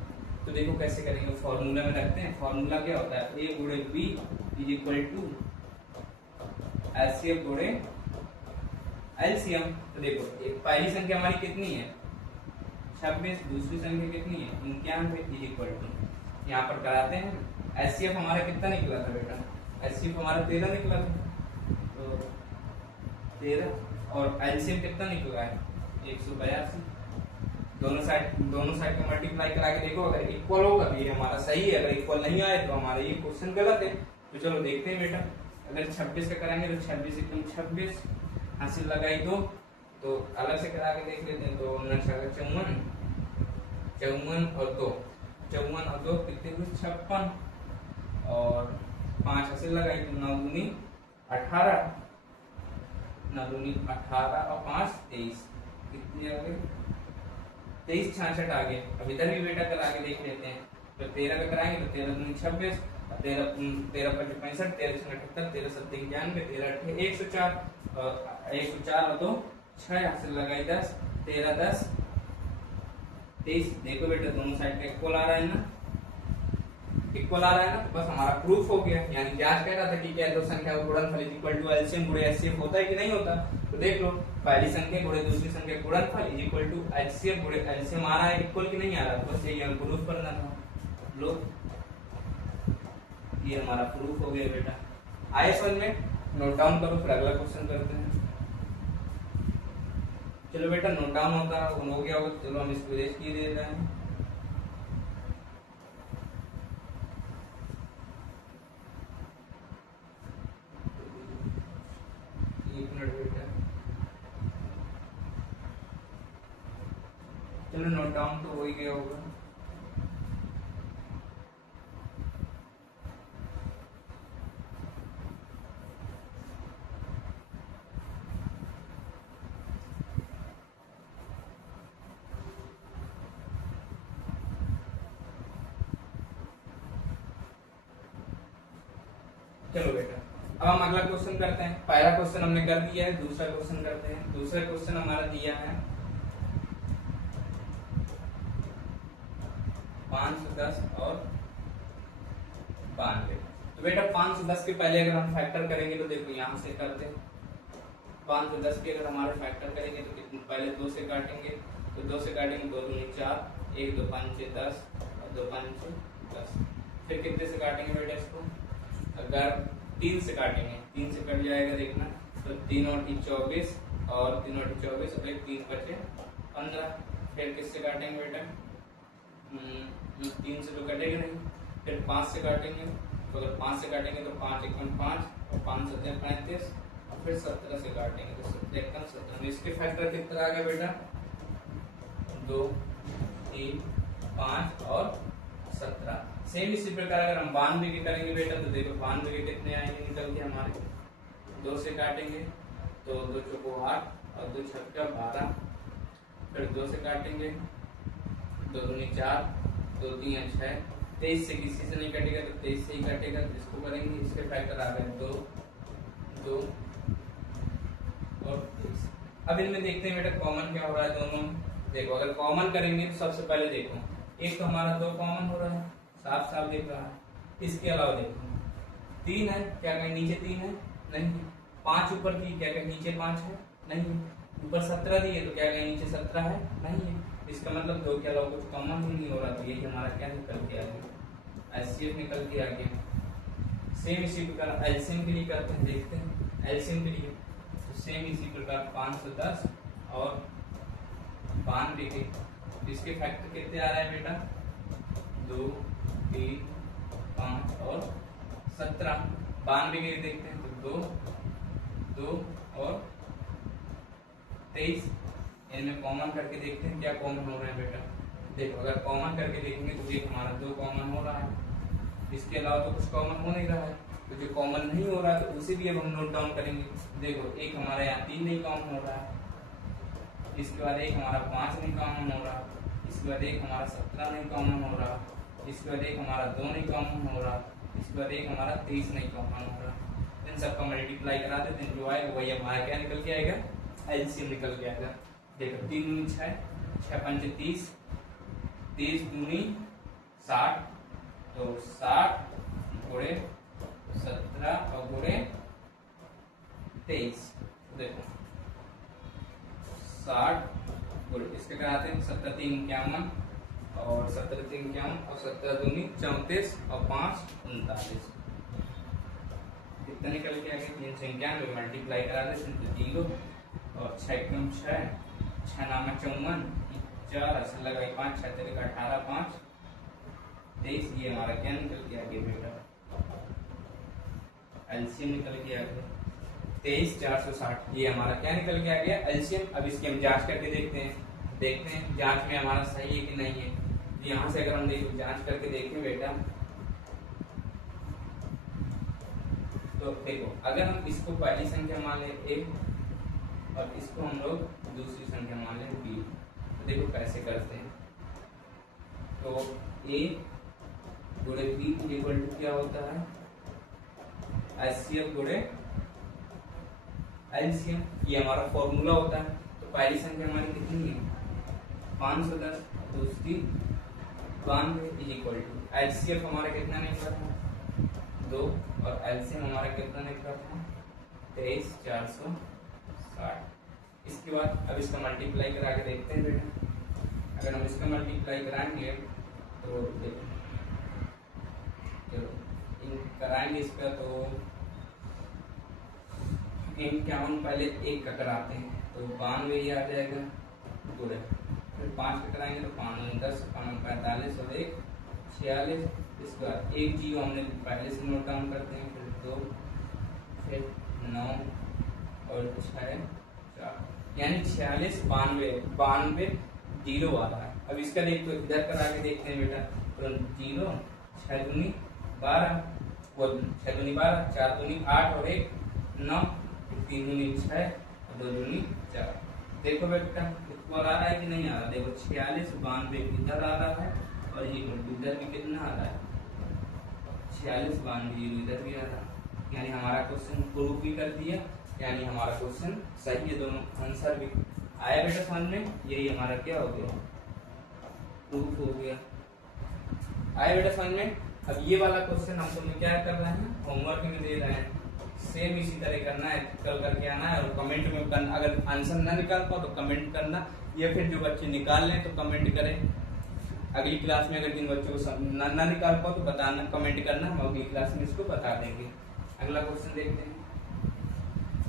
तो देखो कैसे करेंगे, फॉर्मूला में रखते हैं। फॉर्मूला क्या होता है, ए गुणे B is equal to HCF गुणे एलसीएम। तो देखो एक पहली संख्या हमारी कितनी है 26, दूसरी संख्या कितनी है 91 इज इक्वल टू, यहाँ पर कराते हैं। एचसीएफ हमारा कितना निकला था बेटा, एचसीएफ हमारा 13 निकला था, तो 13 और एलसीएम कितना निकला है 182। दोनों साइड का मल्टीप्लाई करा के देखो, अगर इक्वल होगा तो ये हमारा सही है, अगर इक्वल नहीं आए तो हमारा ये क्वेश्चन गलत है। तो चलो देखते हैं बेटा, अगर 26 का कराएंगे तो 26 एकदम 26 हासिल लगाई 2, तो अलग से करा के देख लेते हैं। तो 54 और 2, 54 और 2 कितने हुए 56, और 5 हासिल लगाई तो 9 दूनी 18, 9 दूनी 18 और 5 23, कितने आ गए 23 66 आ गए। अब इधर भी बेटा करा के देख लेते हैं, तो 13 का कराएंगे तो 13 दूनी 26, 13 5 65, 13 78, 13 7 91, 13 104 और 104 और 2 6 हासिल लगाई 10, 13 10 23। देखो बेटा दोनों साइड का इक्वल आ रहा है ना, इक्वल आ रहा है ना, तो बस हमारा प्रूफ हो गया। यानी जांच कर रहा था कि क्या दो संख्या का गुणनफल इज इक्वल टू एलसीएम गुणे एचसीएफ होता है कि नहीं होता। तो देख लो पहली संख्या गुणे दूसरी संख्या गुणनफल इज इक्वल टू एचसीएफ गुणे एलसीएम आ रहा है, इक्वल कि नहीं आ रहा, बस यही हमें प्रूफ करना था। लो ये हमारा प्रूफ हो गया बेटा। आए समझ में, नोट डाउन करो, फिर अगला क्वेश्चन करते हैं। चलो बेटा नोट डाउन होता हो गया होगा, चलो हम इसको रेस्ट किए दे रहे हैं। एक मिनट बेटा, चलो नोट डाउन तो हो ही गया होगा। चलो बेटा अब हम अगला क्वेश्चन करते हैं। पहला क्वेश्चन हमने कर दिया है, दूसरा क्वेश्चन करते हैं। दूसरा क्वेश्चन हमारा दिया है 510 और 92। तो बेटा 510 के पहले अगर हम फैक्टर करेंगे तो देखो यहाँ से करते हैं 510 के अगर हमारे फैक्टर करेंगे तो कितने, पहले 2 से काटेंगे, तो 2 से काटेंगे 2 दूनी 4, 1 2 5 6 10 और 2 5 6 10। फिर कितने से काटेंगे बेटा इसको, अगर 3 से काटेंगे 3 से कट जाएगा देखना, तो 3 और 24 और 3 और 24 और 1 3 बचे 15। फिर किससे काटेंगे बेटा, 3 से तो कटेगा नहीं। फिर 5 से काटेंगे, तो अगर 5 से काटेंगे तो 5 1 5 और 5 7 35 और फिर 17 से काटेंगे तो 7 1 17। इसके फैक्टर कितना आ गया बेटा, 2 3 5 और 17। सेम इसी प्रकार अगर हम 92 के करेंगे बेटा, तो देखो 92 के कितने आएंगे निकल के हमारे, 2 से काटेंगे तो 2 चौको 8 और 2 छक्का 12। फिर 2 से काटेंगे, 2 दूनी 4, 2 3 6, 23 से किसी से नहीं कटेगा तो 23 से ही कटेगा, तो इसको करेंगे। इसके फैक्टर आ गए 2 2 और 23। अब इनमें देखते हैं बेटा कॉमन क्या हो रहा है दोनों। देखो अगर कॉमन करेंगे तो सबसे पहले देखो, एक तो हमारा 2 कॉमन हो रहा है, साफ साफ दिख रहा है। इसके अलावा देखो 3 है, क्या कहीं नीचे 3 है, नहीं है। 5 ऊपर थी, क्या कहीं नीचे 5 है, नहीं है। ऊपर 17 दी है, तो क्या कहीं नीचे 17 है, नहीं है। इसका मतलब 2 के अलावा कुछ कॉमन ही नहीं हो रहा, तो यही हमारा क्या निकल के आ गया, एचसीएफ निकल के आ गया। सेम इसी प्रकार एलसीएम के लिए करते हैं, देखते हैं एलसीएम के लिए। तो सेम इसी प्रकार 510 और 92 के, इसके फैक्टर कितने आ रहे हैं बेटा, 2 3 5 और 17। 92 के लिए देखते हैं तो 2 2 और 23। इनमें कॉमन करके देखते हैं क्या कॉमन हो रहा है बेटा। देखो अगर कॉमन करके देखेंगे तो ये हमारा 2 कॉमन हो रहा है, इसके अलावा तो कुछ कॉमन हो नहीं रहा है। तो जो कॉमन नहीं हो रहा है तो उसे भी अब हम नोट डाउन करेंगे। देखो एक हमारा यहाँ 3 नहीं कॉमन हो रहा है, इसके बाद एक हमारा 5 नहीं कॉमन हो रहा, इसके बाद एक हमारा 17 नहीं कॉमन हो रहा, इसके बाद एक हमारा 2 नहीं कॉमन हो रहा, इसके बाद एक हमारा 23 नहीं कॉमन हो रहा। इन सबका मल्टीप्लाई करा देते हैं, जो आएगा वही हमारा क्या निकल के आएगा, एलसीएम निकल के आएगा। देखो 3 दूनी 6, 6 5 30, 30 दूनी 60, तो 60 गुणे 17 और गुणे 23। देखो 60 गुणे इसके कराते हैं 17 3 51 और 17 3 51 और 17 दूनी 34 और 5 39। कितना निकल के आगे 391 मल्टीप्लाई करा देते हैं तो 0 और 6 कम 6 6 नाम 54 4 असर लगाए 5 6 तेरे का 18 5 23। ये हमारा क्या निकल के आगे बेटा, एलसीएम निकल के आगे 23 460। ये हमारा क्या निकल के आ गया, एलसीएम। अब इसकी हम जांच करके देखते हैं जांच में हमारा सही है कि नहीं है। यहाँ से अगर हम देखो जांच करके देखें बेटा, तो देखो अगर हम इसको पहली संख्या मान ले a और इसको हम लोग दूसरी संख्या मान ले b, तो देखो कैसे करते हैं। तो a गुणे b इक्वल टू क्या होता है, एचसीएफ गुणे एलसीएम, ये हमारा फॉर्मूला होता है। तो पहली संख्या हमारी कितनी है 510, दूसरी 92 इक्वल टू एचसीएफ हमारा कितना निकला था 2 और एलसीएम हमारा कितना निकला था 23 460। इसके बाद अब इसका मल्टीप्लाई करा के देखते हैं बेटा। अगर हम इसका मल्टीप्लाई कराएंगे तो देखो चलो कराएंगे इसका, तो 51 पहले 1 का कराते हैं तो 92 ही आ जाएगा पूरे। फिर 5 का कराएंगे तो 5 10 45 और 1 46। इसके बाद 1 जीरो हमने पहले से नोट डाउन करते हैं, फिर 2 फिर 9 और 6 4, यानी 46 92 जीरो आ रहा है। अब इसका देखो इधर करा के देखते हैं बेटा, तो 0 6 दूनी 12 वो 6 दूनी 12 4 दूनी 8 और 1 9 3 दूनी 6 और 2 दूनी 4। देखो बेटा आ रहा है कि नहीं आ रहा, देखो 46 92 इधर आ रहा है और ये इधर भी कितना आ रहा है 46 92 इधर भी आ रहा है। यानी हमारा क्वेश्चन प्रूफ भी कर दिया, यानी हमारा क्वेश्चन सही है, दोनों आंसर भी आया बेटा समझ में। यही हमारा क्या हो गया, प्रूफ हो गया। आए बेटा समझ में। अब ये वाला क्वेश्चन हम तुम्हें क्या कर रहे हैं, होमवर्क में दे रहे हैं, सेम इसी तरह करना है, कल करके आना है और कमेंट में करना। अगर आंसर ना निकाल पाओ तो कमेंट करना, या फिर जो बच्चे निकाल लें तो कमेंट करें। अगली क्लास में अगर जिन बच्चों को ना निकाल पाओ तो बताना, कमेंट करना, हम अगली क्लास में इसको बता देंगे। अगला क्वेश्चन देखते हैं।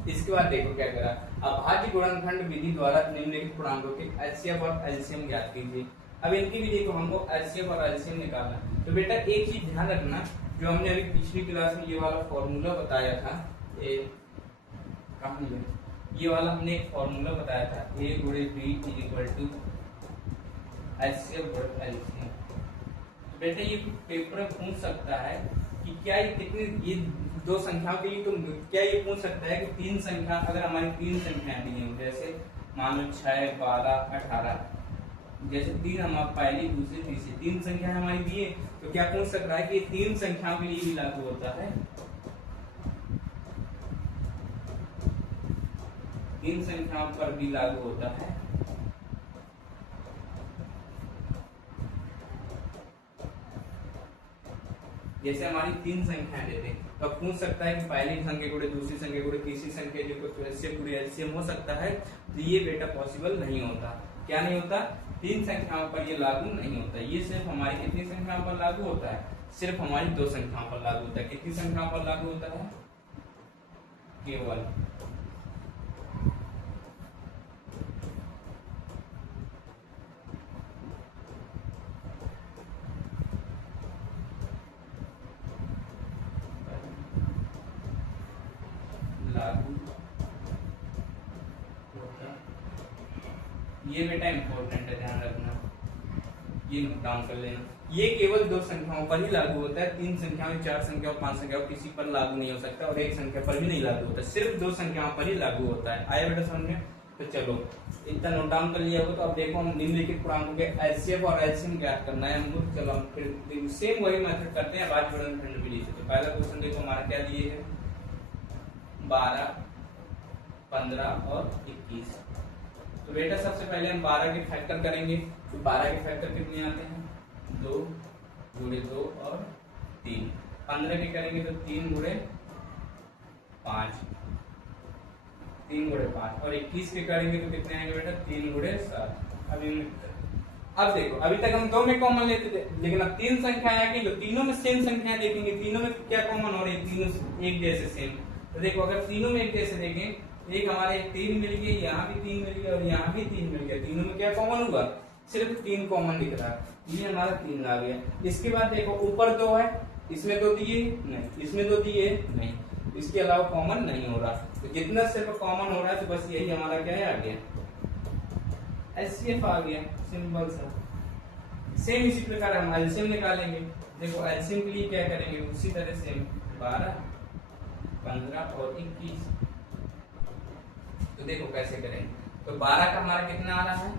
इसके बाद देखो क्या करा, अभाज्य गुणनखंड विधि द्वारा निम्नलिखित पूर्णांकों के एचसीएफ और एलसीएम ज्ञात कीजिए। अब इनकी भी देखो हमको एचसीएफ और एलसीएम निकालना। तो बेटा एक चीज ध्यान रखना, जो हमने अभी पिछली क्लास में ये वाला फॉर्मूला बताया था, ये वाला हमने एक फॉर्मूला बताया था, a गुणे b इक्वल टू एचसीएफ और एलसीएम। तो बेटा ये पेपर में पूछ सकता है कि क्या ये कितने, ये दो संख्याओं के लिए तो क्या ये पूछ सकता है कि तीन संख्या, अगर हमारी तीन संख्या दी है, जैसे मान लो 6, 12, 18, जैसे तीन हम पहली, दूसरी, तीसरी तीन संख्या हमारी दी है, तो क्या पूछ सकता है कि तीन संख्याओं के लिए भी लागू होता है, तीन संख्याओं पर भी लागू होता है। जैसे हमारी तीन संख्याएं देते हैं तो पूछ सकता है कि पहली संख्या गुणे दूसरी संख्या गुणे तीसरी संख्या जो एलसीएम हो सकता है। तो ये बेटा पॉसिबल नहीं होता। क्या नहीं होता, तीन संख्याओं पर ये लागू नहीं होता। ये सिर्फ हमारी कितनी संख्याओं पर लागू होता है, सिर्फ हमारी दो संख्याओं पर लागू होता है। कितनी संख्याओं पर लागू होता है, केवल लागू होता। ये बेटा इंपॉर्टेंट है, ध्यान रखना, ये नोट डाउन कर लेना। ये केवल दो संख्याओं पर ही लागू होता है, तीन संख्याओं, चार संख्याओं, पांच संख्याओं किसी पर लागू नहीं हो सकता, और एक संख्या पर भी नहीं लागू होता, सिर्फ दो संख्याओं पर ही लागू होता है। आया बेटा समझ में। तो चलो इतना नोट डाउन कर लिया होगा। तो अब देखो हम निम्नलिखित पूर्णांकों के एचसीएफ और एलसीएम ज्ञात करना है हमको। चलो हम फिर सेम वही मेथड करते हैं अभाज्य गुणनखंड विधि से। तो पहला क्वेश्चन देखो हमारा क्या दिए है, 12, 15 और 21। तो बेटा सबसे पहले हम 12 के फैक्टर करेंगे। तो 12 के फैक्टर कितने आते हैं, 2 गुणे 2 और 3। 15 के करेंगे तो 3 गुणे 5, 3 गुणे 5, और 21 के करेंगे तो कितने आएंगे बेटा, 3 गुणे 7। अब देखो अभी तक हम दो में कॉमन लेते थे, लेकिन अब तीन संख्या आएगी तो तीनों में सेम संख्या देखेंगे। तीनों में क्या कॉमन हो रही है, तीनों एक जैसे सेम। तो देखो अगर तीनों में एक जैसे देखें, एक हमारे 3 मिल गई, यहाँ भी 3 मिल गया और यहाँ भी 3 मिल गया, तीनों में क्या कॉमन हुआ, सिर्फ 3 कॉमन दिख रहा है। ये हमारा 3 आ गया। इसके बाद देखो ऊपर 2 है, इसमें 2 दिए नहीं, इसमें 2 दिए नहीं, इसके अलावा कॉमन नहीं हो रहा। तो जितना सिर्फ कॉमन हो रहा है तो बस यही हमारा क्या है, आ गया एचसीएफ आ गया, सिंपल सा। सेम इसी प्रकार हम एलसीएम निकालेंगे। देखो एलसीएम के लिए क्या करेंगे, उसी तरह से 12, 15 और 21। तो देखो कैसे करेंगे। तो 12 का हमारा कितना आ रहा है,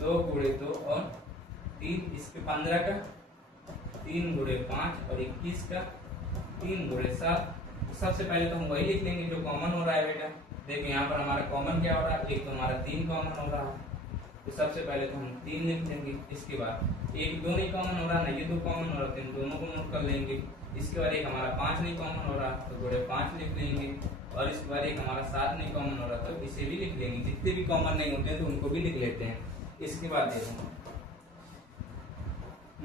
2 गुणे 2 और 3। इसके 15 का 3 गुणे 5 और 21 का 3 गुणे 7। सबसे पहले तो हम वही लिख लेंगे जो कॉमन हो रहा है बेटा। देखो यहाँ पर हमारा कॉमन क्या हो रहा है, एक तो हमारा 3 कॉमन हो रहा है, तो सबसे पहले तो हम 3 लिख लेंगे। इसके बाद एक 2 नहीं कॉमन हो रहा, ना ये 2 कॉमन हो रहा, तो इन दोनों को नोट कर लेंगे। इसके बाद एक हमारा 5 नहीं कॉमन हो रहा, तो गुणे 5 लिख लेंगे। और इसके बाद एक हमारा 7 नहीं कॉमन हो रहा, तो इसे भी लिख लेंगे। जितने भी कॉमन नहीं होते हैं तो उनको भी लिख लेते हैं। इसके बाद देखो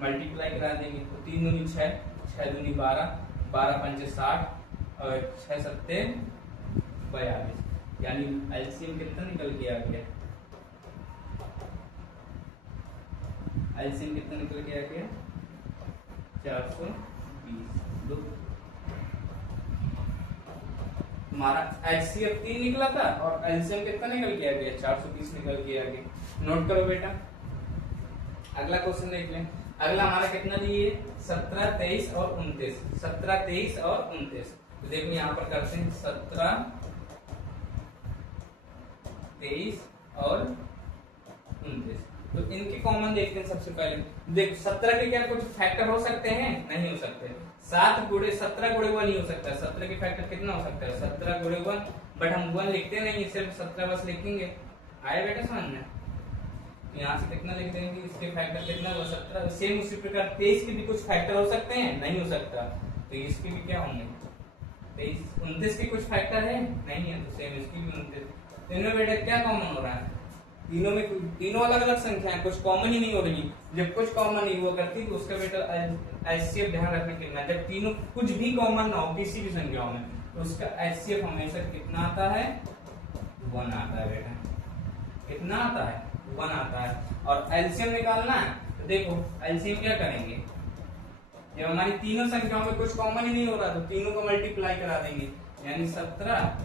मल्टीप्लाई करा देंगे। तो 3 दूनी 6, 6 दूनी 12, 12 पंचे 60 और 6 सत्ते 42। यानी एलसीएम कितना निकल के आ गया, एलसीएम कितना निकल के आ गया, 420। हमारा एचसीएफ 3 निकला था और एलसीएम कितना निकल के आ गया, 420 निकल के आ गया। नोट करो बेटा। अगला क्वेश्चन देख लें। अगला हमारा कितना दिए, 17, 23 और 29। 17, 23 और 29। तो देखो यहाँ पर करते हैं 17, 23 और 29। तो इनके कॉमन देखते हैं सबसे पहले। देखो 17 के क्या कुछ फैक्टर हो सकते हैं, नहीं हो सकते। 7 गुणे 17 गुणे 1 नहीं हो सकता। 17 के फैक्टर कितना हो सकता है, 17 गुणे 1, बट हम 1 लिखते नहीं, सिर्फ 17 बस लिखेंगे। आया बेटा समझ में। यहाँ से कितना लिख देंगे, इसके फैक्टर कितना हुआ 17। सेम उसी प्रकार 23 के भी कुछ फैक्टर हो सकते हैं, नहीं हो सकता, तो इसके भी क्या होंगे 23, 29 के कुछ फैक्टर है नहीं है, तो सेम इसकी भी 29। तो इनमें बेटा क्या कॉमन हो रहा है, तीनों में तीनों अलग अलग संख्या है, कुछ कॉमन ही नहीं हो रही। जब कुछ कॉमन नहीं हुआ करती तो उसका बेटा एचसीएफ ध्यान रखने के लिए, जब तीनों कुछ भी कॉमन ना हो किसी भी संख्याओं में, तो उसका एचसीएफ हमेशा कितना आता है 1 आता है बेटा, कितना आता है 1 आता है। और एलसीएम निकालना है तो देखो एलसीएम क्या करेंगे, जब हमारी तीनों संख्याओं में कुछ कॉमन ही नहीं हो रहा तो तीनों को मल्टीप्लाई करा देंगे, यानी 17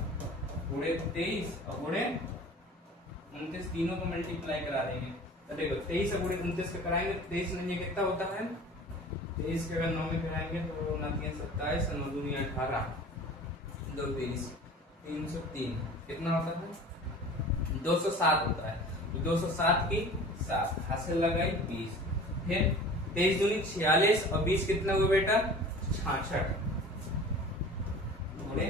गुणे 23 और गुणे 29, तीनों को मल्टीप्लाई करा देंगे। तो देखो 23 और गुणे 29 का कराएंगे, 23 नहीं कितना होता है 23 के अगर 9 में कराएंगे तो 9 3 27 और 9 दूनी 18, 2 23 303 कितना होता है 207 होता है। 207 की 7 हासिल लगाई 20, फिर 23 दूनी 46 और 20 कितना हुआ बेटा 66 गुणे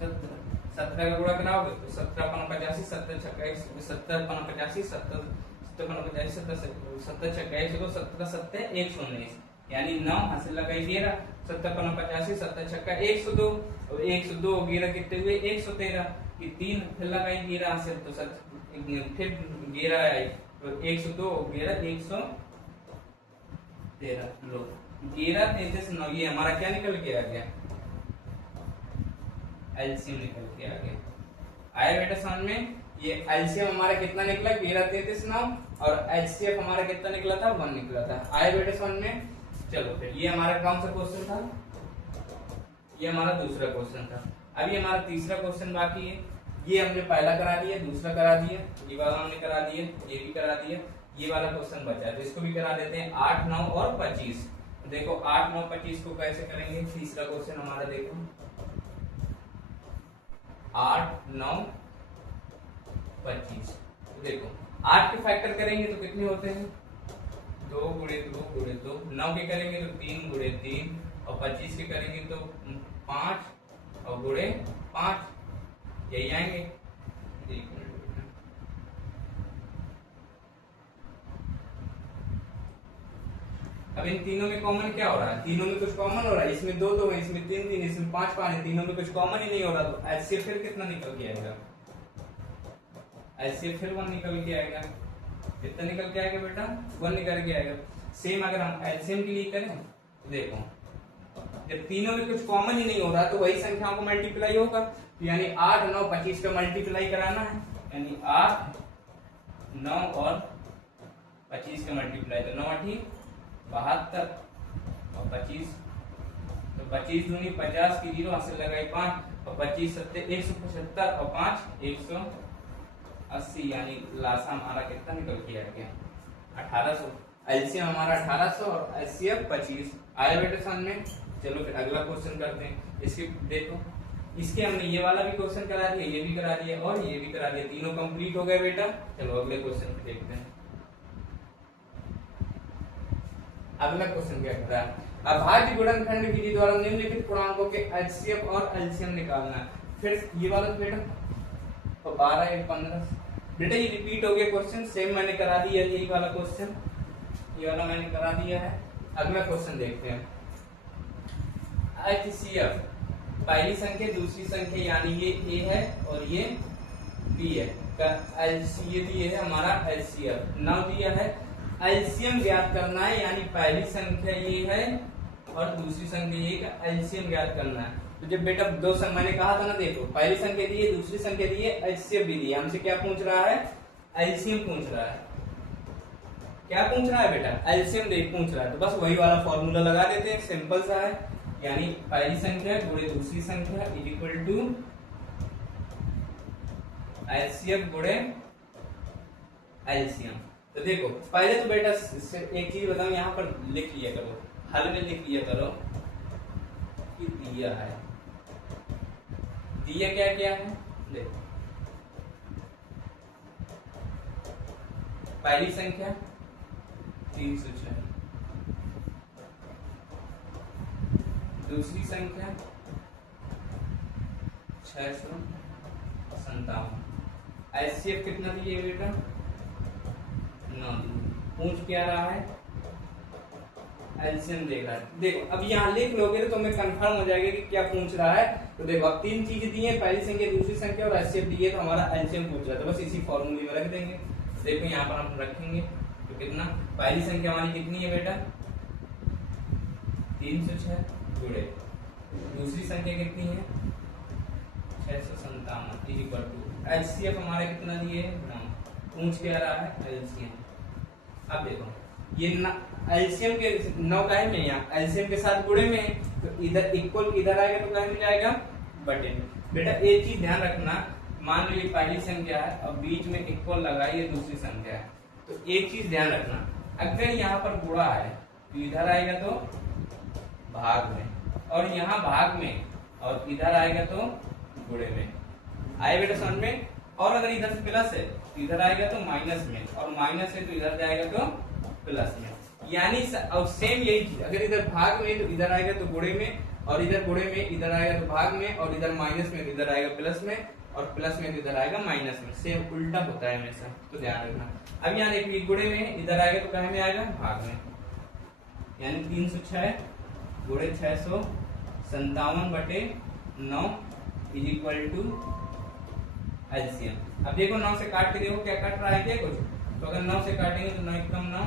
17, 17 का गुणा कराओगे तो 17 पन 85, 17 छक्का 70 पन 85, 70 पन 85, 70 छक्का 17 7 119, यानी 9 हासिल लगाई 11, 70 पन 85, 70 छक्का 102 और 102 11 कितने हुए 113 की 3 फिर लगाई 11 हासिल, तो फिर 11 आई तो 102 11 113, लो 11 33 9, ये हमारा क्या निकल के आ गया एलसीएम निकल के आ गया। आया बेटा समझ में, ये एलसीएम हमारा कितना निकला 11 33 9 और एचसीएफ हमारा कितना निकला था 1 निकला था। आया बेटा समझ में। चलो फिर ये हमारा कौन सा क्वेश्चन था, ये हमारा दूसरा क्वेश्चन था। अभी हमारा तीसरा क्वेश्चन बाकी है, ये हमने पहला करा दिया, दूसरा करा दिया, ये वाला हमने करा दिया, ये भी करा दिया, ये वाला क्वेश्चन बचा है तो इसको भी करा देते हैं। 8 9 और 25, देखो 8 9 25 को कैसे करेंगे, तीसरा क्वेश्चन हमारा देखो 8 9 25, तो देखो 8 के फैक्टर करेंगे तो कितने होते हैं 2 गुणे 2 गुणे 2, 9 के करेंगे तो 3 गुणे 3 और 25 के करेंगे तो 5 और गुणे 5, यही आएंगे। अब इन तीनों में कॉमन क्या हो रहा है, तीनों में कुछ कॉमन हो रहा है, इसमें 2 2 है, इसमें 3 3, इसमें 5 5 है, तीनों में कुछ कॉमन ही नहीं हो रहा, तो एचसीएफ फिर कितना निकल के आएगा, एचसीएफ फिर 1 निकल के आएगा। कितना निकल के आएगा बेटा 1 निकल के आएगा। सेम अगर हम एलसीएम के लिए करें तो देखो जब तीनों में कुछ कॉमन ही नहीं हो रहा तो वही संख्याओं को मल्टीप्लाई होगा, यानी 8 9 25 का मल्टीप्लाई कराना है, यानी 8 9 और 25 का मल्टीप्लाई, तो 9 8 72 और 25, तो 25 दूनी 50 की 0 हासिल लगाई 5 और 25 7 175 और 5 180, यानी लासा हमारा कितना निकल के आ गया 1800। एलसीएम हमारा 1800 और एचसीएफ 25 आया बेटे समझ में। चलो फिर अगला क्वेश्चन करते हैं। इसके देखो इसके हमने ये वाला भी क्वेश्चन करा दिया, ये भी करा दिया और ये भी करा दिया, तीनों कंप्लीट हो गए बेटा। चलो अगले क्वेश्चन पे देखते हैं। अगला क्वेश्चन क्या कह रहा है, अभाज्य गुणनखंड विधि द्वारा निम्नलिखित पूर्णांकों के एचसीएफ और एलसीएम निकालना है। फिर ये वाला बेटा तो 12 1 15 बेटा ये रिपीट हो गया क्वेश्चन, सेम मैंने करा दिया यही वाला क्वेश्चन, ये वाला मैंने करा दिया है। अगला क्वेश्चन देखते हैं। एचसीएफ पहली संख्या दूसरी संख्या यानी ये ए है और ये बी है, ये भी है हमारा एचसीएफ 9 दिया है। एलसीएम ज्ञात करना है, यानी पहली संख्या ये है और दूसरी संख्या ये का एलसीएम ज्ञात करना है। तो जब बेटा दो संख्या मैंने कहा था ना, देखो पहली संख्या दी है दूसरी संख्या दी है, एचसीएफ भी दी है, हमसे क्या पूछ रहा है एलसीएम पूछ रहा है। क्या पूछ रहा है बेटा एलसीएम देख पूछ रहा है, तो बस वही वाला फॉर्मूला लगा देते हैं, सिंपल सा है, यानी पहली संख्या गुणे दूसरी संख्या इज इक्वल टू एचसीएफ गुणे एलसीएम। तो देखो पहले तो बेटा एक चीज बताऊं, यहाँ पर लिख लिया करो, हल में लिख लिया करो कि दिया है, दिया क्या क्या है देखो, पहली संख्या 306, दूसरी संख्या 657, एचसीएफ कितना दिए बेटा 9 पूछ क्या रहा है, एलसीएम देख रहा है। देखो अब यहाँ लिख लोगे तो तुम्हें कंफर्म हो जाएगा कि क्या पूछ रहा है। तो देखो अब 3 चीजें दी है, पहली संख्या, दूसरी संख्या और एचसीएफ दी है, तो हमारा एलसीएम पूछ रहा है, तो बस इसी फॉर्मूले में रख देंगे। देखो यहाँ पर हम रखेंगे तो कितना, पहली संख्या हमारी कितनी है बेटा 306 जुड़े, दूसरी संख्या कितनी है 657 इक्वल टू एचसीएफ हमारा कितना दिए 9, पूछ क्या रहा है एलसीएम। अब देखो ये एलसीएम के 9 का है में, यहाँ एलसीएम के साथ गुणे में है, तो इधर इक्वल इधर आएगा तो कहाँ में जाएगा बटे में। बेटा एक चीज ध्यान रखना, मान लो ये पहली संख्या है और बीच में इक्वल लगाई ये दूसरी संख्या है, तो एक चीज ध्यान रखना, अगर यहाँ पर गुणा है तो इधर आएगा तो भाग में, और यहाँ भाग में और इधर आएगा तो गुणे में। आए बेटा समझ में। और अगर इधर से प्लस है तो इधर आएगा तो माइनस में, और माइनस है तो इधर जाएगा तो प्लस में। यानी और सेम यही चीज, अगर इधर भाग में तो इधर आएगा तो गुणे में, और इधर गुणे में इधर आएगा तो भाग में, और इधर माइनस में तो इधर आएगा प्लस में, और प्लस में तो इधर आएगा माइनस में। सेम उल्टा होता है हमेशा, तो ध्यान रखना। अब यहाँ देखिए गुणे में इधर आएगा तो कहाँ में आएगा भाग में, यानी 306 गुणे 657 बटे 9 इज इक्वल टू एलसीएम। अब देखो 9 से काट के देखो क्या कट रहा है क्या कुछ, तो अगर 9 से काटेंगे तो 9 एकदम 9,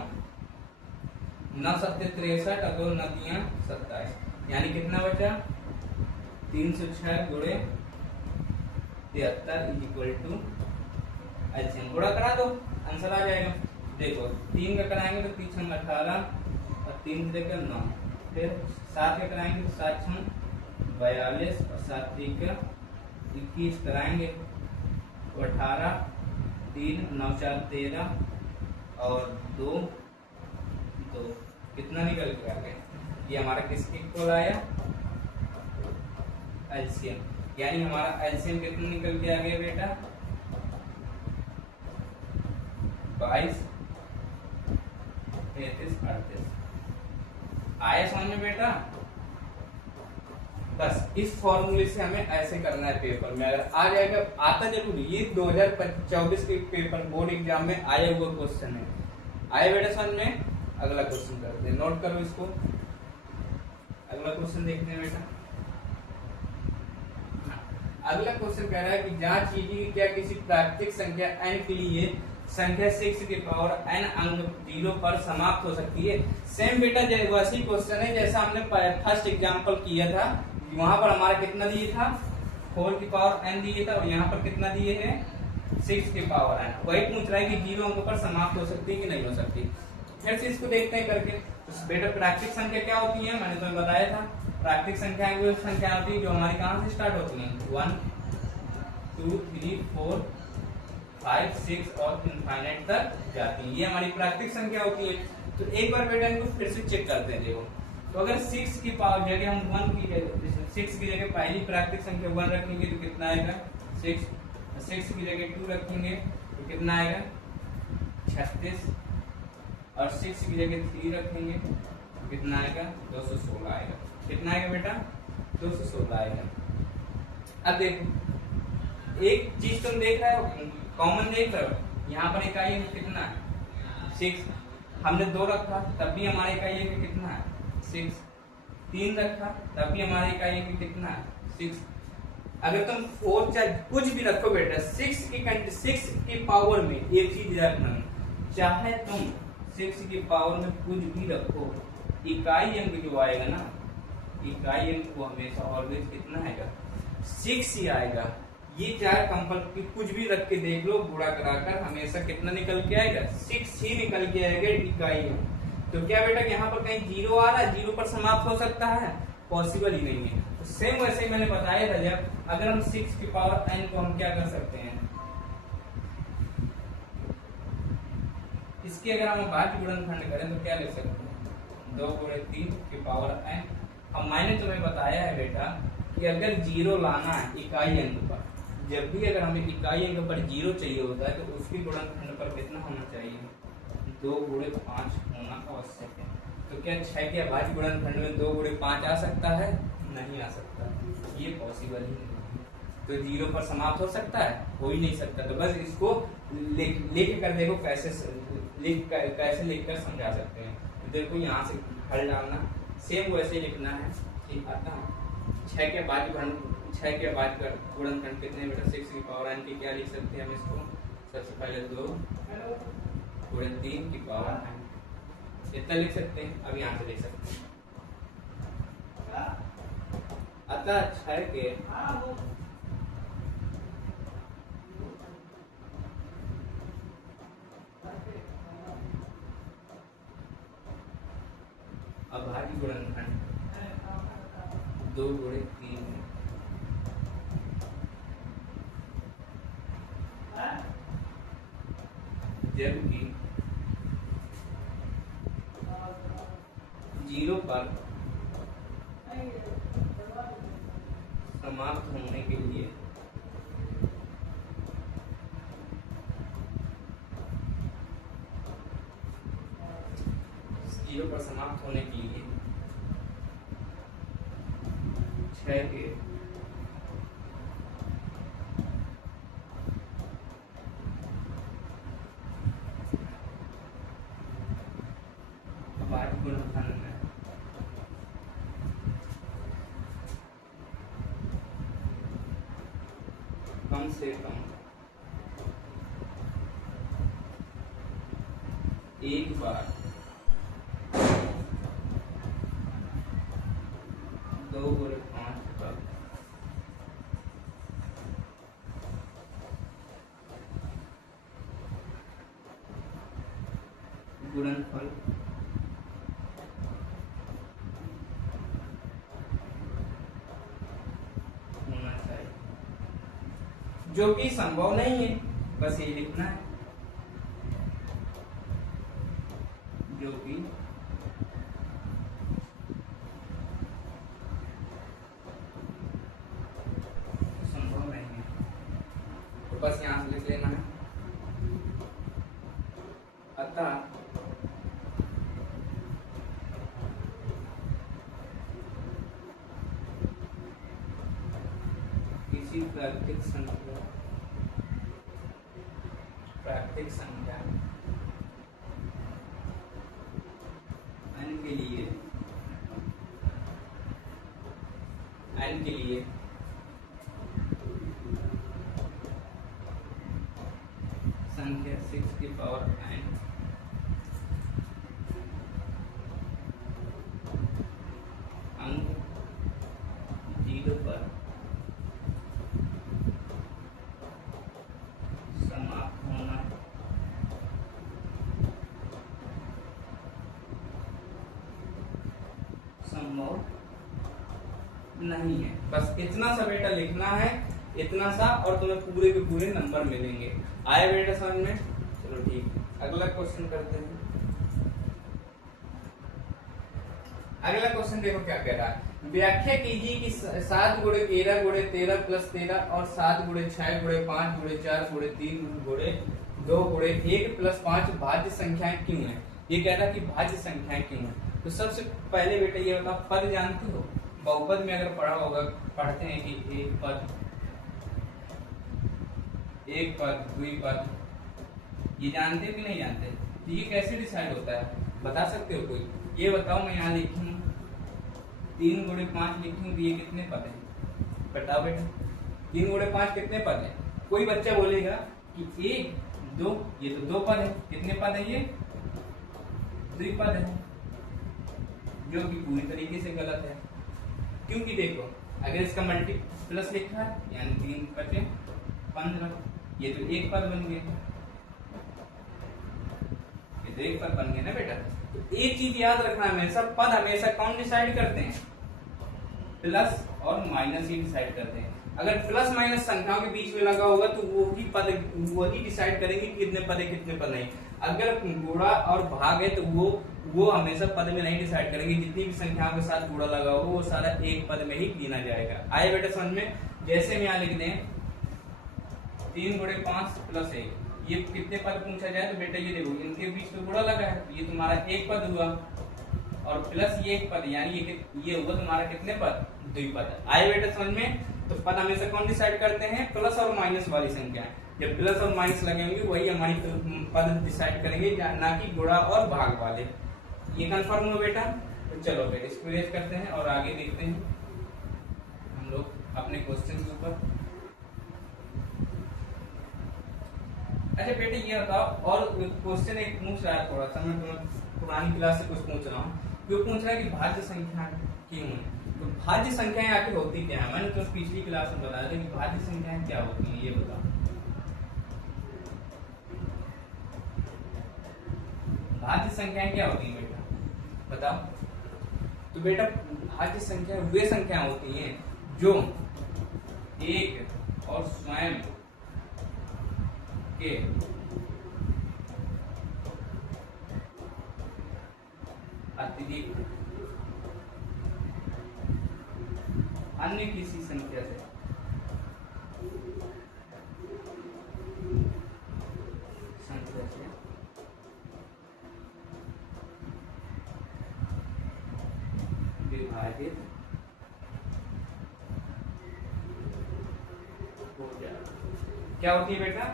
9 सत्ते 63 और 2 9 27, यानी कितना बचा 306 गुणे 73 इज इक्वल टू एलसीएम। गुणा करा दो आंसर आ जाएगा। देखो 3 का कराएंगे तो 3 छंग 18 और 3 से 9, फिर 7 का कराएंगे तो 7 छंग 42 और 7 का 21 कराएंगे तो 18, 3 9 4 13 और 2 कितना निकल के आ गया, ये हमारा किसके इक्वल आया एलसीएम। यानी हमारा एलसीएम कितना निकल के आ गया बेटा 22 33 38। आया समझ में बेटा। बस इस फॉर्मूले से हमें ऐसे करना है पेपर में, अगर आ जाएगा, आता जरूर, ये 2024 के पेपर बोर्ड एग्जाम में आया हुआ क्वेश्चन है। आया बेटा समझ में। अगला क्वेश्चन करते हैं, नोट करो इसको। अगला क्वेश्चन देखते हैं बेटा। अगला क्वेश्चन कह रहा है कि जांच कीजिए कि क्या किसी प्राकृतिक संख्या n के लिए संख्या 6 की पावर n अंक 0 पर समाप्त हो सकती है। सेम बेटा वैसी क्वेश्चन है जैसा हमने फर्स्ट एग्जांपल किया था, वहां पर हमारा कितना दिए था 4 की पावर n दिए था, और यहाँ पर कितना दिए है 6 की पावर n। वही पूछ रहा है कि 0 अंक पर समाप्त हो सकती है कि नहीं हो सकती। फिर से इसको देखते हैं करके। तो बेटा प्राकृतिक संख्या क्या होती है, मैंने तुम्हें बताया था, प्राकृतिक संख्याएं वो संख्या होती है जो हमारी कहां से स्टार्ट होती हैं 1 2 3 4 5 6 और इनफाइनाइट तक जाती है, ये हमारी प्राकृतिक संख्या होती है। तो एक बार बेटा इनको फिर से चेक करते हैं। देखो तो अगर 6 की पावर जगह हम 1 की जगह 6 की जगह पहली प्राकृतिक संख्या 1 रखेंगे तो कितना आएगा 6, 6 की जगह 2 रखेंगे तो कितना आएगा 36, और 6 की जगह 3 रखेंगे तो कितना आएगा 216 आएगा। कितना आएगा बेटा 216 आएगा। अब देखो एक चीज तुम देख रहे हो, कॉमन देख रहे हो, यहाँ पर इकाई अंक कितना है 6, हमने 2 रखा तब भी हमारा इकाई अंक कितना है 6, 3 रखा तब भी हमारा इकाई अंक कितना है 6। अगर तुम 4 चाहे कुछ भी रखो बेटा 6 की पावर में एक चीज रखना, चाहे तुम 6 की पावर में कुछ भी रखो, इकाई अंक जो आएगा ना, इकाई अंक वो हमेशा ऑलवेज कितना आएगा 6 ही आएगा। ये चाहे कंपल कुछ भी रख के देख लो, गुणा कराकर हमेशा कितना निकल के आएगा 6 ही निकल के आएगा इकाई अंक। तो क्या बेटा यहाँ पर कहीं 0 आ रहा है, 0 पर समाप्त हो सकता है, पॉसिबल ही नहीं है। तो सेम वैसे ही मैंने बताया था, जब अगर हम 6 की पावर n को हम क्या कर सकते हैं, इसकी अगर हम भाज्य गुणनखंड करें तो क्या लिख सकते हैं 2 गुणे 3 की पावर n। अब मैंने तुम्हें बताया है बेटा कि अगर 0 लाना है इकाई अंक पर, जब भी अगर हमें इकाई अंक पर 0 चाहिए होता है तो उसकी गुणनखंड पर कितना होना चाहिए 2 गुणे 5 होना आवश्यक है। तो क्या 6 के अभाज्य गुणनखंड में 2 गुणे 5 आ सकता है, नहीं आ सकता, ये पॉसिबल ही नहीं। तो 0 पर समाप्त हो सकता है? हो ही नहीं सकता। तो बस इसको लिख कर देखो कैसे लिख कर समझा सकते हैं। तो देखो यहाँ से हल डालना, सेम वैसे लिखना है कि अतः 6 के बाद का गुणनखंड कितने बेटा 6 की पावर n की क्या लिख सकते हैं हम इसको? सबसे पहले 2 गुणन 3 की पावर n, इतना लिख सकते हैं। अब यहाँ से लिख सकते हैं अतः 6 के अभाज्य गुणनखंड 2 गुणे 3 है, जबकि 0 पर समाप्त होने के लिए लिए 6 के अभाज्य गुणनखंड में कम से कम एक बार 2 गुणे 5 पर गुणनफल होना चाहिए, जो कि संभव नहीं है। बस ये लिखना है, जो कि संभव नहीं है। तो बस यहां से लिख लेना है अतः किसी प्राकृतिक संख्या n के लिए संख्या 6 की पावर n अंक 0 पर समाप्त होना संभव नहीं है। बस इतना सा बेटा लिखना है, इतना सा, और तुम्हें पूरे के पूरे नंबर मिलेंगे। आया बेटा समझ में? चलो ठीक है, अगला क्वेश्चन करते हैं। अगला क्वेश्चन देखो क्या कह रहा है। व्याख्या कीजिए कि 7 गुणे 13 गुणे 13 प्लस 13 और 7 गुणे 6 गुणे 5 गुणे 4 गुणे 3 गुणे 2 गुणे 1 प्लस 5 भाज्य संख्याएं क्यों है? ये कहता है कि भाज्य संख्याएं क्यों है। तो सबसे पहले बेटा ये बताओ, पद जानते हो? बहुपद में अगर पढ़ा होगा, पढ़ते हैं कि एक पद, द्विपद, ये जानते हो कि नहीं जानते? तो ये कैसे डिसाइड होता है बता सकते हो कोई? ये बताओ, मैं यहाँ लिखूं 3 गुणे 5 लिखूं तो ये कितने पद हैं? बताओ बेटा, 3 गुणे 5 कितने पद हैं? कोई बच्चा बोलेगा कि 1 2, ये तो 2 पद है। कितने पद है ये? द्विपद है, जो कि पूरी तरीके से गलत है। क्योंकि देखो, अगर इसका मल्टीप्लस लिखा है यानी 3 बचे 15, ये तो एक पद बन गया, ये तो एक पद बन गया ना बेटा। तो एक चीज याद रखना, हमेशा पद हमेशा कौन डिसाइड करते हैं? प्लस और माइनस ही डिसाइड करते हैं। अगर प्लस माइनस संख्याओं के बीच में लगा होगा तो वही डिसाइड करेंगे कितने पद है कितने पद नहीं। अगर गुणा और भाग है तो वो हमेशा पद में नहीं डिसाइड करेंगे। जितनी भी संख्याओं के साथ गुणा लगा होगा वो सारा एक पद में ही गिना जाएगा। आए बेटा समझ में? जैसे हम यहाँ लिख दें 3 गुणे 5 प्लस 1, ये कितने पद पूछा जाए तो बेटा ये देखो, इनके बीच में गुणा लगा है, ये तुम्हारा एक पद हुआ, और प्लस ये एक पद, यानी ये हुआ तुम्हारा कितने पद? द्विपद। आए बेटा समझ में? तो पद हमेशा कौन डिसाइड करते हैं? प्लस और माइनस वाली संख्या। जब प्लस और माइनस लगेंगे वही हमारी पद डिसाइड करेंगे, ना कि गुणा और भाग वाले। ये कंफर्म हो बेटा? तो चलो फिर इसको रेज करते हैं और आगे देखते हैं हम लोग अपने क्वेश्चन के ऊपर। अच्छा बेटे ये बताओ, और क्वेश्चन एक पूछ रहा है, थोड़ा सा मैं पुरानी क्लास से कुछ पूछ रहा हूँ। क्यों पूछ रहा है कि भाज्य संख्या क्यों है? तो भाज्य संख्याएं आखिर होती क्या है? मैंने तो पिछली क्लास में बताया था कि भाज्य संख्याएं क्या होती हैं, ये बताओ। भाज्य संख्याएं क्या होती हैं बेटा, बताओ। तो बेटा भाज्य संख्या वे संख्याएं होती हैं जो एक और स्वयं के अतिरिक्त अन्य किसी संख्या से विभाजित हो जाए। क्या होती है बेटा?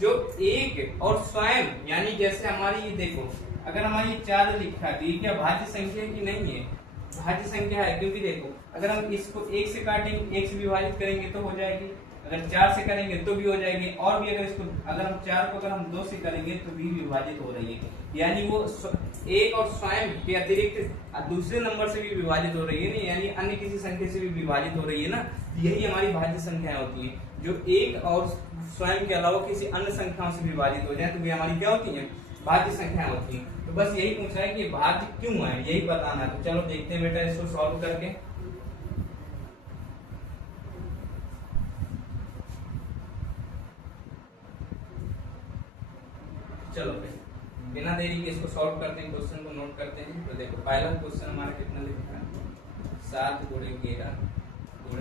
जो एक और स्वयं, यानी जैसे हमारी ये देखो, अगर हमारी 4 लिखा है तो ये क्या भाज्य संख्या की नहीं है? भाज्य संख्या है, क्योंकि देखो अगर हम इसको 1 से काटेंगे, 1 से विभाजित करेंगे तो हो जाएगी, अगर 4 से करेंगे तो भी हो जाएगी, और भी अगर इसको अगर हम 4 को अगर हम 2 से करेंगे तो भी विभाजित हो रही है। यानी वो एक और स्वयं के अतिरिक्त दूसरे नंबर से भी विभाजित हो रही है ना, यानी अन्य किसी संख्या से भी विभाजित हो रही है ना। यही हमारी भाज्य संख्याएं होती है, जो एक और स्वयं के अलावा किसी अन्य संख्याओं से विभाजित हो जाए तो वे हमारी क्या होती है? भाज्य संख्याएं होती हैं। तो बस यही पूछ रहा है कि भाज्य क्यों है, यही बताना है। तो चलो देखते हैं बेटा इसको सॉल्व करके। चलो बिना देरी के इसको सॉल्व करते हैं, क्वेश्चन को नोट करते हैं। तो देखो पहला क्वेश्चन हमारा कितना लिखा है? 7 × 11 ×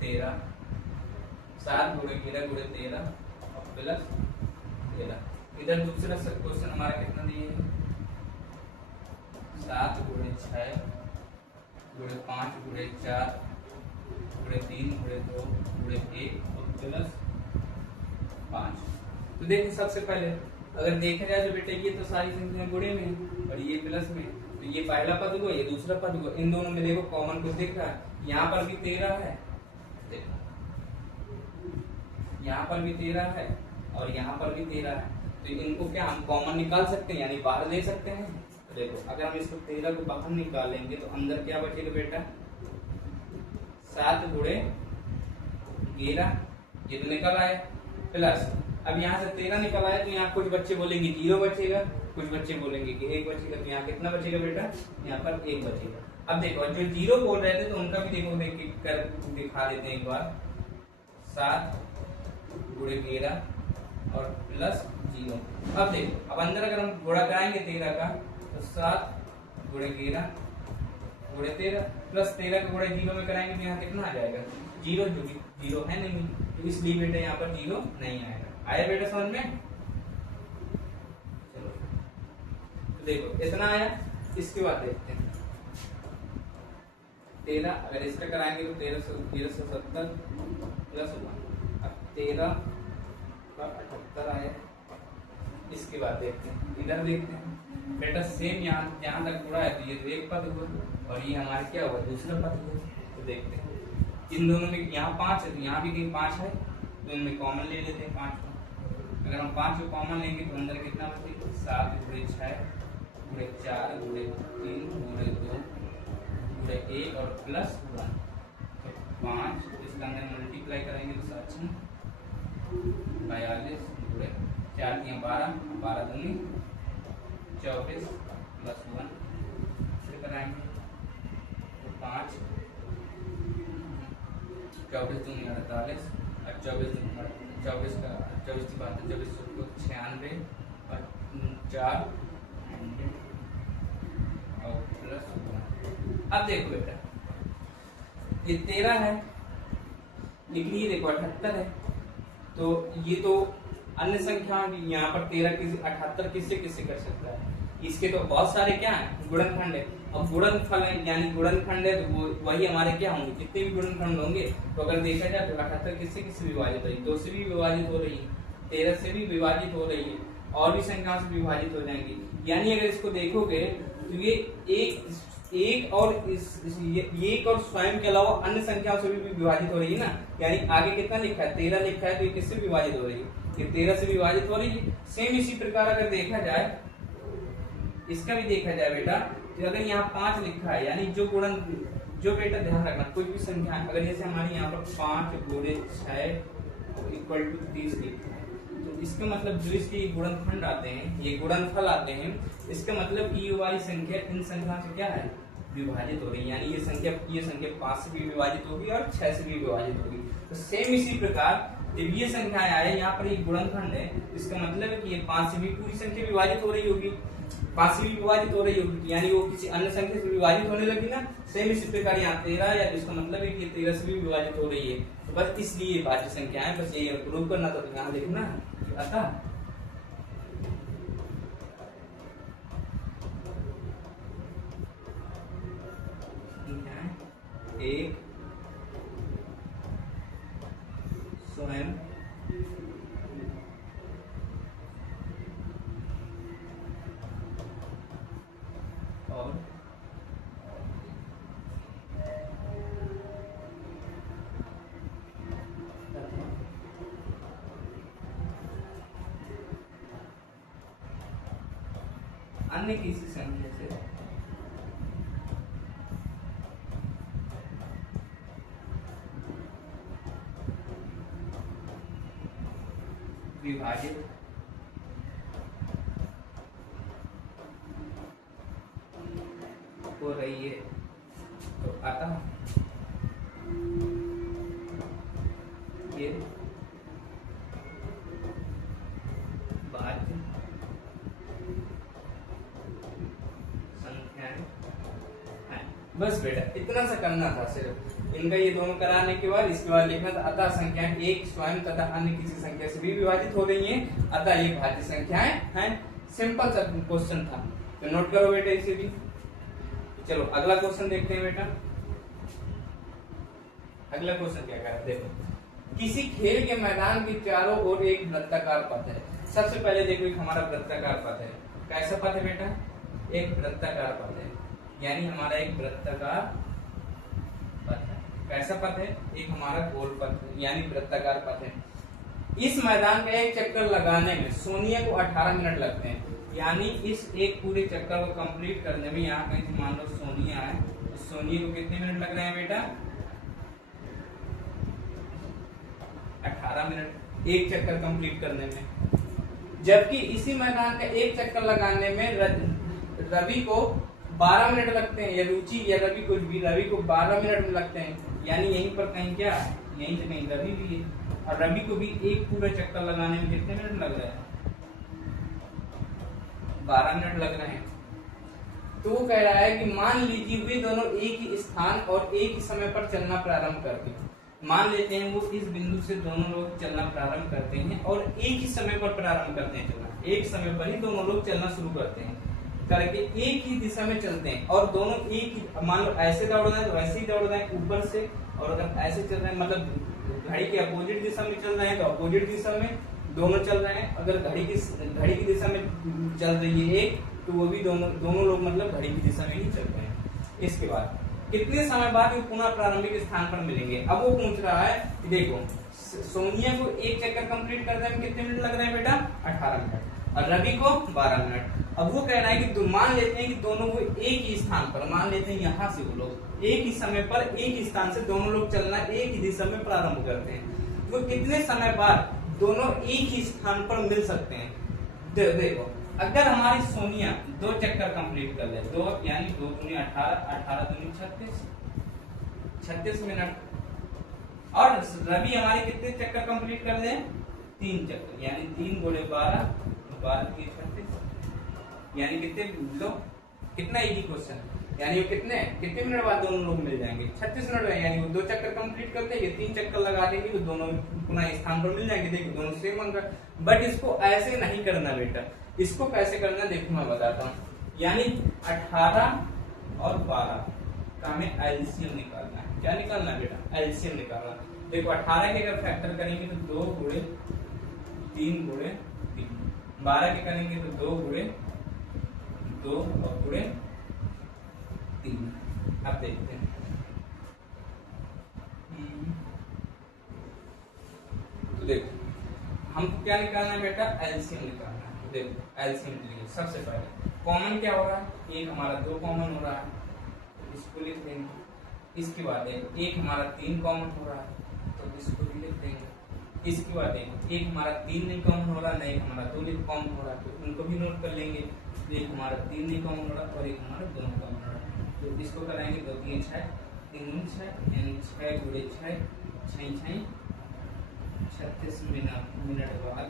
13, 7 × 11 × 13 और प्लस 13। इधर दूसरा क्वेश्चन हमारा कितना दिए है? 7 × 6 × 5 × 4 × 3 × 2 × 1 और प्लस 5। तो देखिए सबसे पहले अगर देखा जाए तो बेटे ये तो सारी संख्या गुणे में है और ये प्लस में, तो ये पहला पद को ये दूसरा पद को, इन दोनों में देखो कॉमन कुछ दिख रहा है। यहाँ पर भी 13 है, देखो यहाँ पर भी 13 है और यहाँ पर भी 13 है। तो इनको क्या हम कॉमन निकाल सकते हैं, यानी बाहर ले सकते हैं। तो देखो अगर हम इसको 13 को बाहर निकालेंगे तो अंदर क्या बचेगा बेटा? 7 × 11, ये तो निकल आया, प्लस अब यहाँ से 13 निकल आया तो यहाँ कुछ बच्चे बोलेंगे 0 बचेगा, कुछ बच्चे बोलेंगे कि 1 बचेगा। तो यहाँ कितना बचेगा बेटा? यहाँ पर 1 बचेगा। अब देखो जो 0 बोल रहे थे तो उनका भी देखो कर दिखा देते हैं एक बार। 7 × 11 और प्लस 0। अब देखो अब अंदर अगर हम गुणा कराएंगे 13 का तो 7 × 11 × 13 प्लस 13 का गुणा 0 में कराएंगे तो यहाँ कितना आ जाएगा? 0, जो कि 0 है नहीं, तो इसलिए बेटा यहाँ पर 0 नहीं आएगा। आया बेटा समझ में? चलो तो देखो इतना आया। इसके बाद देखते हैं 13, अगर इसका कराएंगे तो 1370 प्लस 1, अब 13 का 78 आया। इसके बाद देखते हैं, इधर देखते हैं बेटा सेम यहाँ जहाँ तक गुणा है तो ये तो एक पद हुआ और ये हमारे क्या हुआ? दूसरा पद हुआ। तो देखते हैं इन दोनों में, यहाँ 5 है तो यहाँ भी कहीं 5 है, तो इनमें कॉमन ले लेते हैं 5 को। अगर हम 5 को कॉमन लेंगे तो अंदर कितना बचेगा? 7 × 6 × 4 × 3 × 2 × 1 और प्लस 1। तो 5 इसका अंदर मल्टीप्लाई करेंगे तो 7 42 × 4 × 12 12 दूनी 24 प्लस 1 फिर कराएंगे तो 5 24 दूनी 48 और 24 का 24 की बात है, 24 को 96 और 4 और प्लस 1। अब देखो बेटा ये 13 है, लेकिन ये देखो 78 है। तो ये तो अन्य संख्या यहाँ पर 13 किसी 78 किससे किससे कर सकता है? इसके तो बहुत सारे क्या है गुणनखंड है। अब गुणनफल है यानी गुणनखंड है तो वो वही हमारे क्या होंगे, जितने भी गुणनखंड होंगे। तो अगर देखा जाए तो 78 किससे किससे विभाजित हो रही है, 2 से भी विभाजित हो रही है, 13 से भी विभाजित हो रही है, और भी संख्याओं से विभाजित हो जाएंगी। यानी अगर इसको देखोगे तो ये एक और एक और स्वयं के अलावा अन्य संख्याओं से भी विभाजित हो रही है ना। यानी आगे कितना लिखा है 13 लिखा है, तो ये किससे विभाजित हो रही है, ये 13 से विभाजित हो रही है। सेम इसी प्रकार अगर देखा जाए, इसका भी देखा जाए बेटा, तो अगर यहाँ 5 लिखा है यानी जो बेटा ध्यान रखना कोई भी संख्या अगर जैसे हमारे यहाँ पर 5 गुणे 6 इक्वल टू 30 लिखा है, तो इसका मतलब जो इसके गुणनखंड आते हैं, ये गुणनफल आते हैं, इसका मतलब ये वाली संख्या इन संख्या से क्या है विभाजित हो रही है। यानी ये संख्या 5 से भी विभाजित होगी और 6 से भी विभाजित होगी। तो सेम इसी प्रकार जब ये संख्या आए यहाँ पर ये गुणनखंड है, इसका मतलब है कि ये 5 से भी पूरी संख्या विभाजित हो रही होगी, 5 से भी विभाजित हो रही होगी, यानी वो किसी अन्य संख्या से विभाजित होने लगी ना। सेम इसी प्रकार यहाँ 13 या इसका मतलब है कि 13 से भी विभाजित हो रही है। तो बस इसलिए भाज्य संख्या है, बस ये प्रूव करना था। तो यहाँ देखना आता एक स्वयं और अन्य किसी संख्या से विभाजित हो रही है। तो अतः ये भाज्य संख्याएं हैं। बस बेटा इतना सा करना था सिर्फ। इनका ये दोनों कराने के बाद इसके बाद लिखना था अतः संख्याएं एक स्वयं तथा अन्य किसी संख्या से भी विभाजित हो रही हैं, अतः ये भाज्य संख्याएं हैं। सिंपल सा क्वेश्चन था, तो नोट करो बेटा इसे भी। चलो अगला क्वेश्चन देखते हैं बेटा। अगला क्वेश्चन क्या कह रहा है देखो, किसी खेल के मैदान के चारों ओर एक वृत्ताकार पथ है। सबसे पहले देखो एक हमारा वृत्ताकार पथ है। कैसा पथ है बेटा, एक वृत्ताकार पथ है, यानी हमारा एक वृत्ताकार पथ है। कैसा पथ है, एक हमारा गोल पथ है, यानी वृत्ताकार पथ है। इस मैदान का एक चक्कर लगाने में सोनिया को 18 मिनट लगते हैं। यानी इस एक पूरे चक्कर को कंप्लीट करने में, यहाँ कहीं मान लो सोनिया है, तो सोनिया को कितने मिनट लग रहे हैं बेटा 18 मिनट एक चक्कर कंप्लीट करने में। जबकि इसी मैदान का एक चक्कर लगाने में रवि को 12 मिनट लगते हैं, या रुचि या रवि कुछ भी, रवि को 12 मिनट में लगते हैं। यानी यहीं पर कहीं क्या है, यहीं से कहीं रवि भी है, और रवि को भी एक पूरा चक्कर लगाने में कितने मिनट लग रहे हैं 12 मिनट लग रहे हैं। तो वो कह रहा है कि मान लीजिए वे दोनों एक ही स्थान और एक ही समय पर चलना प्रारंभ करते हैं। मान लेते हैं वो इस बिंदु से दोनों लोग चलना प्रारंभ करते हैं और एक ही समय पर प्रारंभ करते हैं चलना, एक समय पर ही दोनों लोग चलना शुरू करते हैं, करके एक ही दिशा में चलते हैं, और दोनों एक ही, मान लो ऐसे दौड़ रहे हैं तो ऐसे ही दौड़ रहे हैं ऊपर से, और अगर ऐसे चल रहे हैं मतलब घड़ी की अपोजिट दिशा में चल रहे हैं तो अपोजिट दिशा में दोनों चल रहे हैं। अगर घड़ी की दिशा में चल रही है एक, तो वो भी दोनों लोग मतलब घड़ी की दिशा में ही चल रहे हैं। इसके बाद कितने समय बाद वो पुनः प्रारंभिक स्थान पर मिलेंगे। अब वो पूछ रहा है कि देखो सोनिया को एक चक्कर कंप्लीट करने में कितने मिनट लग रहे हैं बेटा 18 मिनट, और रवि को 12 मिनट। अब वो कह रहा है कि मान लेते हैं कि दोनों को एक ही स्थान पर, मान लेते हैं यहाँ से वो लोग एक ही समय पर एक ही स्थान से दोनों लोग चलना एक ही दिशा में प्रारंभ करते हैं, तो कितने समय बाद दोनों एक ही स्थान पर मिल सकते हैं। देखो अगर हमारी सोनिया 2 चक्कर कंप्लीट कर ले, 2 यानी 2 दूनी 18, 18 दूनी 36 मिनट, और रवि हमारे कितने चक्कर कंप्लीट कर ले 3 चक्कर, यानी 3 गुणे 12, 12 की 36, यानी कितने लो कितना इजी क्वेश्चन, यानी कितने मिनट बाद दोनों लोग मिल जाएंगे 36 मिनट में। यानी वो 2 चक्कर कंप्लीट करते हैं, 3 चक्कर लगा देंगे तो दोनों पुनः स्थान पर मिल जाएंगे। देखो दोनों सेम अंक, बट इसको ऐसे नहीं करना बेटा। इसको कैसे करना देखो मैं बताता हूँ। यानी 18 और 12 का हमें एलसीएम निकालना है। क्या निकालना है बेटा? एलसीएम निकालना। देखो 18 के अगर फैक्टर करेंगे तो 2 गुणे 3 गुणे 3, 12 के करेंगे तो 2 गुणे 2 और गुणे 3। अब देखते हैं तो देखो हमको क्या निकालना है बेटा? एलसीएम निकालना है। देखो एलसीएम के लिए सबसे पहले कॉमन क्या हो रहा है? एक हमारा 2 कॉमन हो रहा है, इसको लिख देंगे। इसके बाद एक हमारा 3 कॉमन हो रहा है तो इसको भी लिख देंगे। इसके बाद एक हमारा 3 नहीं कॉमन हो रहा, नहीं हमारा 2 नहीं कॉमन हो रहा, तो उनको भी नोट कर लेंगे। एक हमारा 3 नहीं कॉमन हो रहा और एक हमारा 2 कॉमन हो रहा, तो इसको कराएंगे 2 3 6 3 6 यानी 6 गुणे 6 6 6 36 मिनट बाद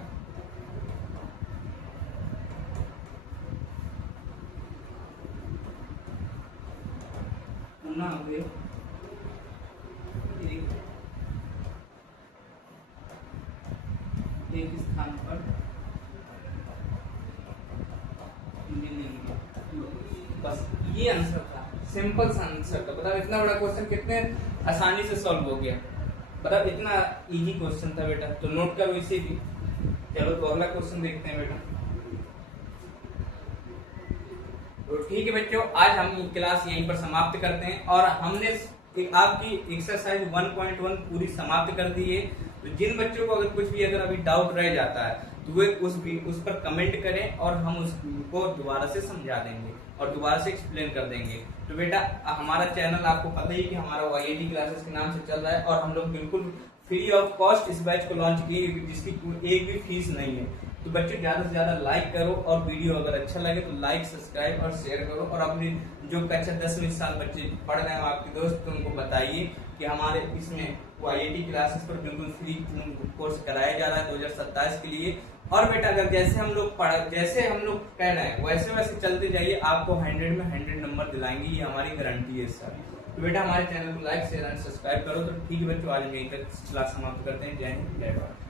पुनः हुए एक स्थान पर मिलेंगे। बस ये आंसर था, सिंपल सा आंसर था। बताओ इतना बड़ा क्वेश्चन कितने आसानी से सॉल्व हो गया। बताओ इतना इजी क्वेश्चन था बेटा, तो नोट करो इसे भी। चलो तो अगला क्वेश्चन देखते हैं बेटा। तो ठीक है बच्चों, आज हम क्लास यहीं पर समाप्त करते हैं और हमने आपकी एक्सरसाइज 1.1 पूरी समाप्त कर दी है। तो जिन बच्चों को अगर अभी डाउट रह जाता है तो वे उस पर कमेंट करें और हम उसको दोबारा से समझा देंगे और दोबारा से एक्सप्लेन कर देंगे। तो बेटा हमारा चैनल आपको पता ही कि हमारा वाईआईटी क्लासेस के नाम से चल रहा है और हम लोग बिल्कुल फ्री ऑफ कॉस्ट इस बैच को लॉन्च किए, जिसकी एक भी फीस नहीं है। तो बच्चों ज्यादा से ज्यादा लाइक करो और वीडियो अगर अच्छा लगे तो लाइक सब्सक्राइब और शेयर करो और अपने जो कक्षा 10वीं साल बच्चे पढ़ रहे हैं आपके दोस्त उनको बताइए कि हमारे इसमें वाईआईटी क्लासेस पर बिल्कुल फ्री कोर्स कराया जा रहा है 2027 के लिए। और बेटा अगर जैसे हम लोग कह रहे हैं वैसे वैसे चलते जाइए, आपको 100 में 100 नंबर दिलाएंगे, ये हमारी गारंटी है सर। तो बेटा हमारे चैनल को लाइक शेयर एंड सब्सक्राइब करो। तो ठीक है बच्चों, आज हम यहीं तक क्लास समाप्त करते हैं। जय हिंद जय भारत।